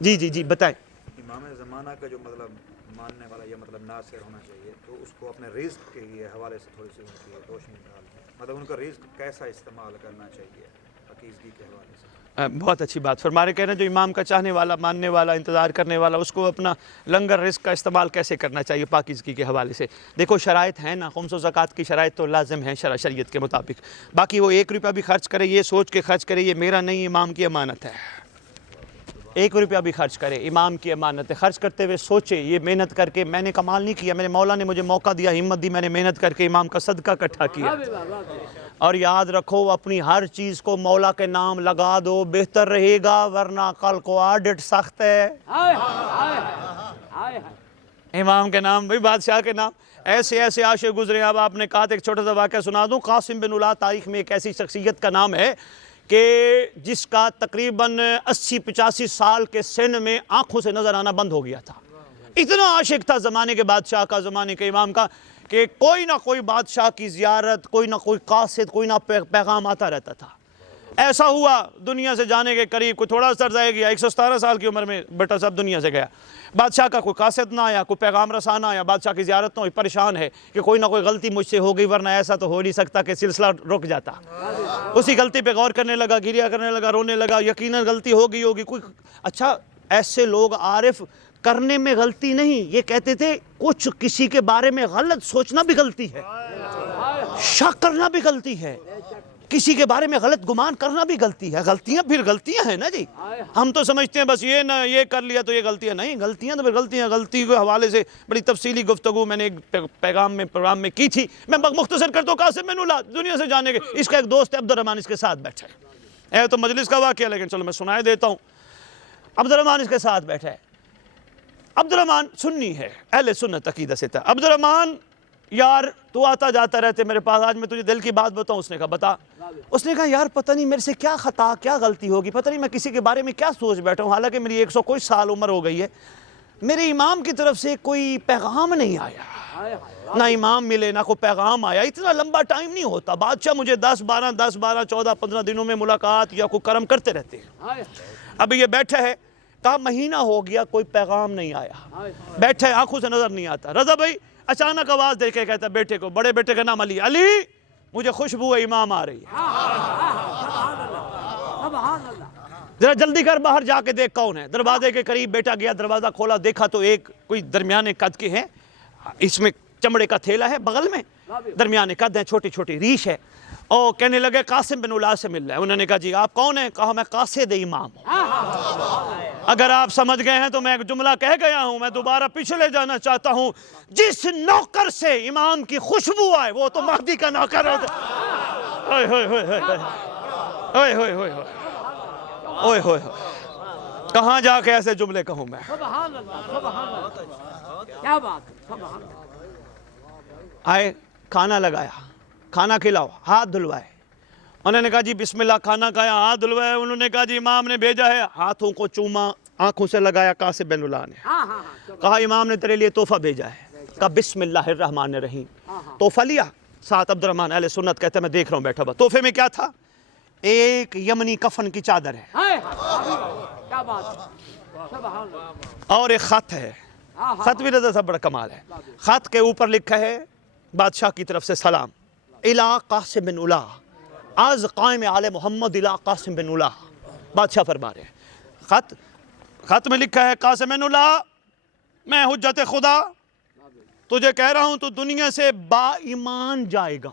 جی جی جی بتائیں. امام زمانہ کا جو مطلب ماننے والا یا مطلب ناصر ہونا چاہیے, تو اس کو اپنے رزق کے حوالے سے تھوڑی سی روشنی ڈالتے ہیں, مطلب ان کا رزق کیسا استعمال کرنا چاہیے عقیدگی کے حوالے سے. بہت اچھی بات فرما رہے. کہہ رہے ہیں جو امام کا چاہنے والا, ماننے والا, انتظار کرنے والا, اس کو اپنا لنگر رزق کا استعمال کیسے کرنا چاہیے پاکیزگی کے حوالے سے. دیکھو شرائط ہیں نا, خمس و زکوٰۃ کی شرائط تو لازم ہیں شریعت کے مطابق. باقی وہ 1 روپیہ بھی خرچ کرے یہ سوچ کے خرچ کرے یہ میرا نہیں, امام کی امانت ہے. 1 روپیہ بھی خرچ کرے امام کی امانت ہے. خرچ کرتے ہوئے سوچے یہ محنت کر کے میں نے کمال نہیں کیا, میرے مولا نے مجھے موقع دیا, ہمت دی, میں نے محنت کر کے امام کا صدقہ اکٹھا کیا. اور یاد رکھو اپنی ہر چیز کو مولا کے نام لگا دو, بہتر رہے گا, ورنہ کل کو آڈٹ سخت ہے. امام کے نام بھائی, بادشاہ کے نام. ایسے ایسے عاشق گزرے. اب آپ نے کہا ایک چھوٹا سا واقعہ سنا دوں. قاسم بن اللہ تاریخ میں ایک ایسی شخصیت کا نام ہے کہ جس کا تقریباً 80-85 سال کے سن میں آنکھوں سے نظر آنا بند ہو گیا تھا. اتنا عاشق تھا زمانے کے بادشاہ کا, زمانے کے امام کا, کہ کوئی نہ کوئی بادشاہ کی زیارت, کوئی نہ کوئی قاصد, کوئی نہ پیغام آتا رہتا تھا. ایسا ہوا دنیا سے جانے کے قریب، کوئی تھوڑا سا رہ گیا، 117 سال کی عمر میں بیٹا صاحب دنیا سے گیا. بادشاہ کا کوئی قاصد نہ آیا، کوئی پیغام رساں نہ آیا، بادشاہ کی زیارت نہ ہوئی، پریشان ہے کہ کوئی نہ کوئی غلطی مجھ سے ہو گئی، ورنہ ایسا تو ہو نہیں سکتا کہ سلسلہ رک جاتا. اسی غلطی پہ غور کرنے لگا، گریہ کرنے لگا، رونے لگا، یقیناً غلطی ہوگی کوئی. اچھا ایسے لوگ عارف کرنے میں غلطی نہیں، یہ کہتے تھے کچھ کسی کے بارے میں غلط سوچنا بھی غلطی ہے، شک کرنا بھی غلطی ہے، کسی کے بارے میں غلط گمان کرنا بھی غلطی ہے. غلطیاں پھر غلطیاں ہیں نا جی. ہم تو سمجھتے ہیں بس یہ نہ یہ کر لیا تو یہ غلطیاں نہیں، غلطیاں تو پھر غلطیاں. غلطی کے حوالے سے بڑی تفصیلی گفتگو میں نے ایک پروگرام میں کی تھی. میں مختصر کرتا ہوں. قاسم بن اللہ دنیا سے جانے کے، اس کا ایک دوست ہے عبد الرحمن، اس کے ساتھ بیٹھا ہے. تو مجلس کا واقعہ لیکن چلو میں سنائے دیتا ہوں. عبد الرحمن اس کے ساتھ بیٹھا ہے. عبد الرحمن سنی ہے، اہل سنت عقیدہ سے تھا. عبد الرحمن یار تو آتا جاتا رہتے میرے پاس، آج میں تجھے دل کی بات بتاؤں. اس نے کہا بتا. اس نے کہا یار پتہ نہیں میرے سے کیا خطا کیا غلطی ہوگی، پتہ نہیں میں کسی کے بارے میں کیا سوچ بیٹھا ہوں، حالانکہ میری 100 کوئی سال عمر ہو گئی ہے. میرے امام کی طرف سے کوئی پیغام نہیں آیا، نہ امام ملے نہ کوئی پیغام آیا. اتنا لمبا ٹائم نہیں ہوتا، بادشاہ مجھے 10 12 14 15 دنوں میں ملاقات یا کوئی کرم کرتے رہتے ہیں. اب یہ بیٹھا ہے، کہا مہینہ ہو گیا کوئی پیغام نہیں آیا. بیٹھا ہے، آنکھوں سے نظر نہیں آتا. رضا بھائی اچانک آواز دے کے کہتا ہے بیٹے کو، بڑے بیٹے کا نام علی، علی مجھے خوشبو ہے امام آ رہی ہے، ذرا جلدی کر باہر جا کے دیکھ کون ہے. دروازے کے قریب بیٹا گیا، دروازہ کھولا، دیکھا تو ایک کوئی درمیانے قد کے ہیں، اس میں چمڑے کا تھیلا ہے بغل میں، درمیانے قد ہے، چھوٹی چھوٹی ریش ہے. اور کہنے لگے قاسم بن اللہ سے مل رہا ہے. انہوں نے کہا جی آپ کون ہیں؟ کہا میں قاصد امام ہوں. اگر آپ سمجھ گئے ہیں تو میں ایک جملہ کہہ گیا ہوں، میں دوبارہ پیچھے لے جانا چاہتا ہوں. جس نوکر سے امام کی خوشبو آئے وہ تو مہدی کا نوکر ہوتا. اوئے ہوئے ہوئے ہوئے اوئے ہوئے ہوئے اوئے ہوئے کہاں جا کے ایسے جملے کہوں میں. کیا بات. آئے کھانا لگایا، کھانا کھلاؤ، ہاتھ دھلوائے. انہوں نے کہا جی بسم اللہ، کھانا کھایا، ہاتھ دھلوائے. انہوں نے کہا جی امام نے بھیجا ہے. ہاتھوں کو چوما، آنکھوں سے لگایا قاسم بن اللہ نے. کہا امام نے تیرے لیے تحفہ بھیجا ہے. کہا بسم اللہ الرحمن الرحیم. تحفہ لیا. ساتھ عبد الرحمن اہل سنت کہتے ہیں میں دیکھ رہا ہوں بیٹھا ہوا. تحفے میں کیا تھا؟ ایک یمنی کفن کی چادر ہے اور ایک خط ہے. خط بھی رضا صاحب بڑا کمال ہے. خط کے اوپر لکھا ہے بادشاہ کی طرف سے سلام الی قاسم بن اللہ از قائم آل محمد الی قاسم بن اللہ. بادشاہ فرما رہے ہیں خط میں لکھا ہے قاسم بن اللہ میں حجت خدا تجھے کہہ رہا ہوں تو دنیا سے با ایمان جائے گا.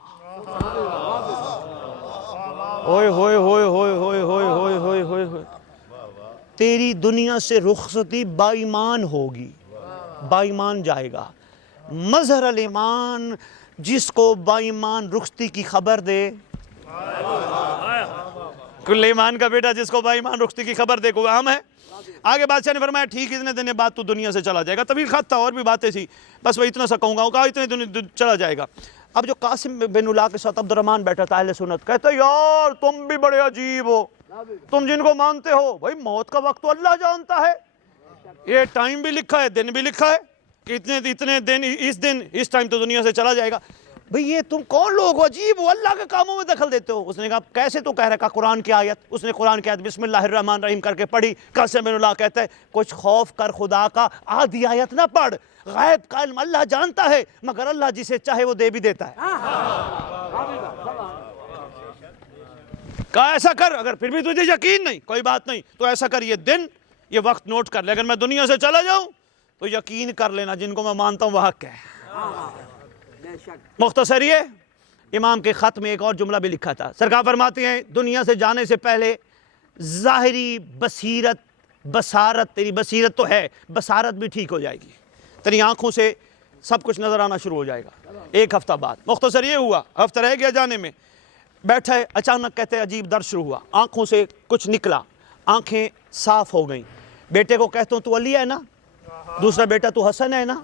ہوئے ہوئے ہوئے ہوئے ہوئے ہوئے ہوئے ہوئے ہوئے ہوئے تیری دنیا سے رخصتی با ایمان ہوگی، با ایمان جائے گا. مظہر الایمان جس کو با ایمان رخصتی کی خبر دے، کل ایمان کا بیٹا جس کو با ایمان رخصتی کی خبر دے کوئی عام ہے. آگے بادشاہ نے فرمایا ٹھیک اتنے دن بعد تو دنیا سے چلا جائے گا. طویل خط تھا اور بھی باتیں تھی، بس وہ اتنا سا کہوں گا. کہا اتنے دن چلا جائے گا. اب جو قاسم بن اللہ کے ساتھ عبد الرحمن بیٹھا تھا اہل سنت کہتے یار تم بھی بڑے عجیب ہو، تم جن کو مانتے ہو بھائی موت کا وقت تو اللہ جانتا ہے، یہ ٹائم بھی لکھا ہے دن بھی لکھا ہے کہ اتنے دن اس ٹائم تو دنیا سے چلا جائے گا. بھئی یہ تم کون لوگ ہو، عجیب ہو، اللہ کے کاموں میں دخل دیتے ہو. اس نے کہا کیسے تو کہہ رہا قرآن کی آیت. اس نے قرآن کی آیت بسم اللہ الرحمن الرحیم کر کے پڑھی. قاسم بن اللہ کہتا ہے کچھ خوف کر خدا کا، آدھی آیت نہ پڑھ. غیب کا علم اللہ جانتا ہے مگر اللہ جسے چاہے وہ دے بھی دیتا ہے. کہا ایسا کر، اگر پھر بھی تجھے یقین نہیں کوئی بات نہیں تو ایسا کر یہ دن یہ وقت نوٹ کر لے، اگر میں دنیا سے چلا جاؤں تو یقین کر لینا جن کو میں مانتا ہوں وہ حق ہے. مختصر یہ امام کے خط میں ایک اور جملہ بھی لکھا تھا. سرکار فرماتے ہیں دنیا سے جانے سے پہلے ظاہری بصارت تیری بصیرت تو ہے، بصارت بھی ٹھیک ہو جائے گی، تیری آنکھوں سے سب کچھ نظر آنا شروع ہو جائے گا. ایک ہفتہ بعد مختصر یہ ہوا، ہفتہ رہ گیا جانے میں. بیٹھا ہے اچانک کہتے عجیب درد شروع ہوا، آنکھوں سے کچھ نکلا، آنکھیں صاف ہو گئیں. بیٹے کو کہتا ہوں تو علی ہے نا، دوسرا بیٹا تو حسن ہے نا.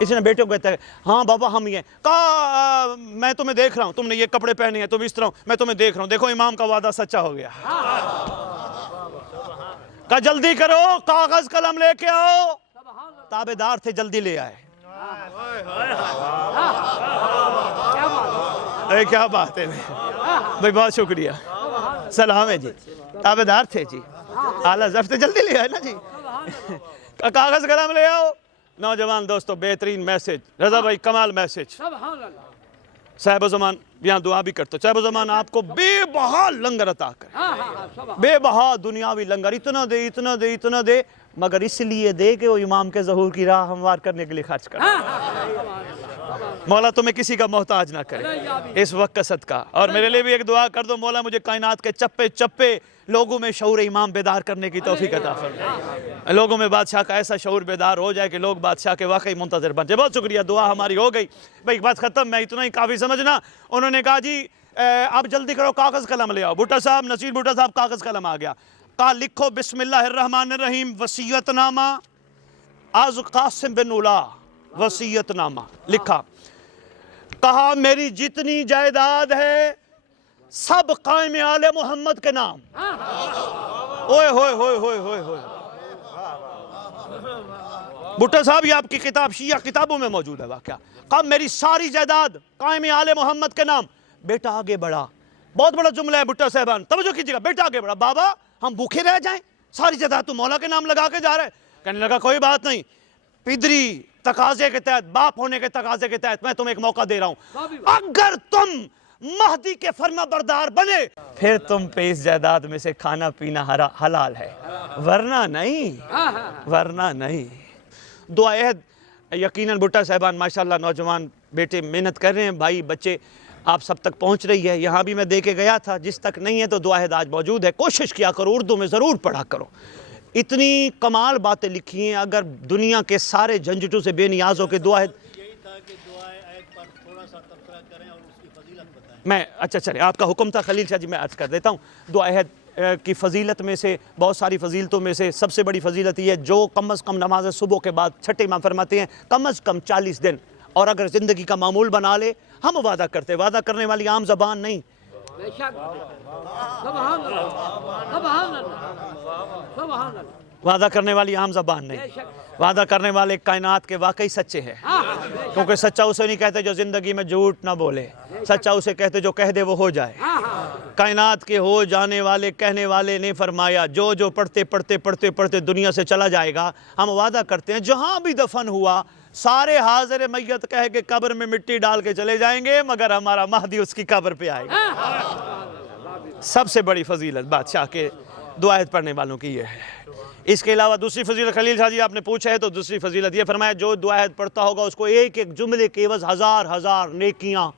اس نے بیٹے کو کہتا ہے ہاں بابا ہم ہی ہیں. کہا میں تمہیں دیکھ رہا ہوں، تم نے یہ کپڑے پہنے ہیں، تم اس طرح، میں تمہیں دیکھ رہا ہوں. دیکھو امام کا وعدہ سچا ہو گیا. کہا جلدی کرو کاغذ قلم لے کے آؤ. تابعدار تھے جلدی لے آئے. کیا بات ہے بھائی، بہت شکریہ. سلام ہے جی، تابعدار تھے جی، اعلیٰ ضبط جلدی لے آئے نا جی، کاغذ قلم لے آؤ۔ نوجوان دوستو بہترین میسج، رضا بھائی کمال میسج۔ صاحب زمان یہاں دعا بھی کرتے، صاحب زمان آپ کو بے بہا لنگر عطا کرے، بے بہا دنیاوی لنگر، اتنا دے اتنا دے اتنا دے، مگر اس لیے دے کہ وہ امام کے ظہور کی راہ ہموار کرنے کے لیے خرچ کرے۔ مولا تمہیں کسی کا محتاج نہ کرے اس وقت کا صدقہ۔ اور میرے لیے بھی ایک دعا کر دو، مولا مجھے کائنات کے چپے چپے لوگوں میں شعور امام بیدار کرنے کی توفیق عطا فرمائے، لوگوں میں بادشاہ کا ایسا شعور بیدار ہو جائے کہ لوگ بادشاہ کے واقعی منتظر بن جائے۔ بہت شکریہ، دعا ہماری ہو گئی بھائی، بات ختم، میں اتنا ہی کافی سمجھنا۔ انہوں نے کہا جی اب جلدی کرو کاغذ قلم لے آؤ۔ بھٹا صاحب، نصیر بھٹا صاحب، کاغذ قلم آ گیا۔ کہا لکھو بسم اللہ الرحمن الرحیم وصیت نامہ از قاسم بن اولا، وصیت نامہ لکھا۔ کہا میری جتنی جائیداد ہے سب قائم آل محمد کے نام۔ اوئے ہوئے ہوئے ہوئے ہوئے ہوئے، بھٹا صاحب یہ آپ کی کتاب شیعہ کتابوں میں موجود ہے واقعہ۔ کہا میری ساری جائیداد قائم آل محمد کے نام۔ بیٹا آگے بڑھا، بہت بڑا جملہ ہے بھٹا صاحبان، توجہ کیجئے گا۔ بیٹا آگے بڑھا، بابا ہم بھوکے رہ جائیں، ساری جائیداد تو مولا کے نام لگا کے جا رہے ہیں۔ کہنے لگا کوئی بات نہیں، پدری تقاضے کے تحت، باپ ہونے کے تقاضے کے تحت میں تمہیں ایک موقع دے رہا ہوں، اگر تم مہدی کے فرما بردار بنے پھر تم پہ اس جائیداد میں سے کھانا پینا حلال ہے، ورنہ نہیں، ورنہ نہیں۔ دعا عہد یقیناً بھٹا صاحبان ماشاءاللہ نوجوان بیٹے محنت کر رہے ہیں، بھائی بچے آپ سب تک پہنچ رہی ہے، یہاں بھی میں دے کے گیا تھا، جس تک نہیں ہے تو دعا عہد آج موجود ہے، کوشش کیا کرو اردو میں ضرور پڑھا کرو۔ اتنی کمال باتیں لکھی ہیں، اگر دنیا کے سارے جھنجھٹوں سے بے نیاز ہو کے دعا عہد، یہی تھا کہ دعائے عہد پر تھوڑا سا تبصرہ کریں اور اس کی فضیلت بتائیں۔ میں اچھا چلے آپ کا حکم تھا خلیل شاہ جی، میں عرض کر دیتا ہوں۔ دعا عہد کی فضیلت میں سے، بہت ساری فضیلتوں میں سے سب سے بڑی فضیلت یہ ہے جو کم از کم نماز صبح کے بعد چھٹے امام فرماتے ہیں کم از کم 40 دن، اور اگر زندگی کا معمول بنا لے، ہم وعدہ کرتے، وعدہ کرنے والی عام زبان نہیں، وعدہ کرنے والی عام زبان نہیں، وعدہ کرنے والے کائنات کے واقعی سچے ہیں، کیونکہ سچا اسے نہیں کہتے جو زندگی میں جھوٹ نہ بولے، سچا اسے کہتے جو کہہ دے وہ ہو جائے۔ کائنات کے ہو جانے والے کہنے والے نے فرمایا جو جو پڑھتے پڑھتے پڑھتے پڑھتے دنیا سے چلا جائے گا، ہم وعدہ کرتے ہیں جہاں بھی دفن ہوا سارے حاضر میت کہہ کے قبر میں مٹی ڈال کے چلے جائیں گے، مگر ہمارا مہدی اس کی قبر پہ آئے گا۔ سب سے بڑی فضیلت بادشاہ کے دعا عہد پڑھنے والوں کی یہ ہے۔ اس کے علاوہ دوسری فضیلت خلیل شاہ جی آپ نے پوچھا ہے تو دوسری فضیلت یہ فرمایا جو دعا عہد پڑھتا ہوگا اس کو ایک ایک جملے کے عوض ہزار ہزار نیکیاں،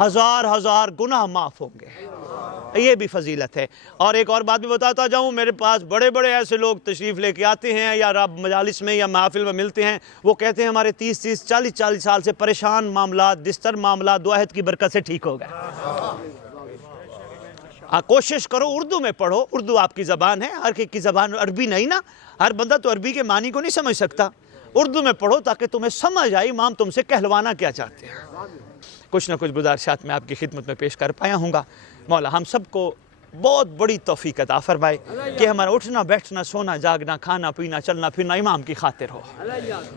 ہزار ہزار گناہ معاف ہوں گے، یہ بھی فضیلت ہے۔ اور ایک اور بات بھی بتاتا جاؤں، میرے پاس بڑے بڑے ایسے لوگ تشریف لے کے آتے ہیں یا رب مجالس میں یا محافل میں ملتے ہیں، وہ کہتے ہیں ہمارے 30 40 سال سے پریشان معاملات، بستر معاملات دعا عہد کی برکت سے ٹھیک ہو گئے۔ کوشش کرو اردو میں پڑھو، اردو آپ کی زبان ہے، ہر ایک کی زبان عربی نہیں نا، ہر بندہ تو عربی کے معنی کو نہیں سمجھ سکتا، اردو میں پڑھو تاکہ تمہیں سمجھ آئے امام تم سے کہلوانا کیا چاہتے ہیں۔ کچھ نہ کچھ گزارشات میں آپ کی خدمت میں پیش کر پایا ہوں گا۔ مولا ہم سب کو بہت بڑی توفیق عطا فرمائے کہ ہمارا اٹھنا بیٹھنا سونا جاگنا کھانا پینا چلنا پھرنا امام کی خاطر ہو۔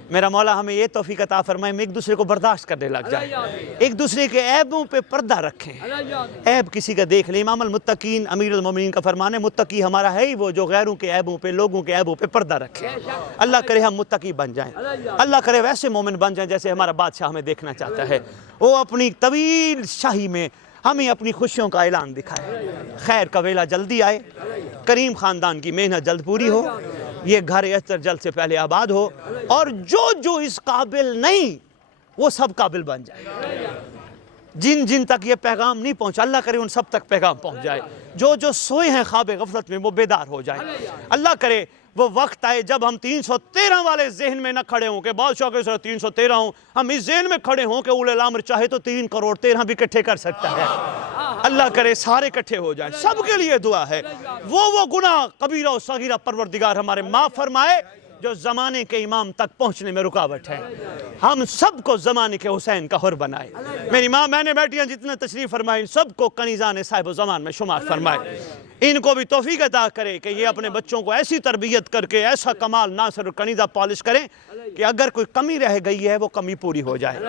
میرا مولا ہمیں یہ توفیق عطا فرمائے ہم ایک دوسرے کو برداشت کرنے لگ جائیں، ایک دوسرے کے عیبوں پہ پردہ رکھیں، عیب کسی کا دیکھ لیں۔ امام المتقین امیر المومنین کا فرمان ہے متقی ہمارا ہے ہی وہ جو غیروں کے عیبوں پہ لوگوں کے عیبوں پہ پردہ رکھے۔ اللہ کرے ہم متقی بن جائیں، اللہ کرے ویسے مومن بن جائیں جیسے ہمارا بادشاہ ہمیں دیکھنا چاہتا ہے، وہ اپنی طویل شاہی میں ہمیں اپنی خوشیوں کا اعلان دکھائے، خیر کا ویلہ جلدی آئے، کریم خاندان کی محنت جلد پوری ہو، یہ گھر اختر جلد سے پہلے آباد ہو، اور جو اس قابل نہیں وہ سب قابل بن جائے۔ جن جن تک یہ پیغام نہیں پہنچا اللہ کرے ان سب تک پیغام پہنچ جائے، جو سوئے ہیں خواب غفلت میں وہ بیدار ہو جائیں۔ اللہ کرے وہ وقت آئے جب ہم 313 والے ذہن میں نہ کھڑے ہوں کہ بادشاہ کے سر 313 ہوں، ہم اس ذہن میں کھڑے ہوں کہ اولے الامر چاہے تو 3 کروڑ 13 بھی اکٹھے کر سکتا ہے۔ اللہ کرے سارے اکٹھے ہو جائیں، سب کے لیے دعا ہے۔ وہ گناہ کبیرہ و صغیرہ پروردگار ہمارے معاف فرمائے جو زمانے کے امام تک پہنچنے میں رکاوٹ ہے، ہم سب کو زمانے کے حسین کا حر بنائے۔ میری ماں میں نے بیٹیاں جتنے تشریف فرمائے سب کو کنیزان صاحب زمان میں شمار فرمائے، ان کو بھی توفیق عطا کرے کہ یہ اپنے بچوں کو ایسی تربیت کر کے ایسا کمال ناصر کنیزہ پالش کریں کہ اگر کوئی کمی رہ گئی ہے وہ کمی پوری ہو جائے،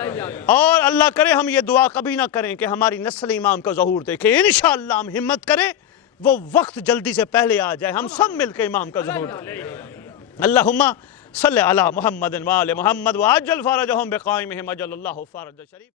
اور اللہ کرے ہم یہ دعا کبھی نہ کریں کہ ہماری نسل امام کا ظہور دیکھیں۔ انشاءاللہ ہم ہمت کریں وہ وقت جلدی سے پہلے آ جائے، ہم سب مل کے امام کا ظہور اللہم صلی علی محمد و آل محمد وعجل فرجہم بقائمہم اجل اللہ فرج شریف.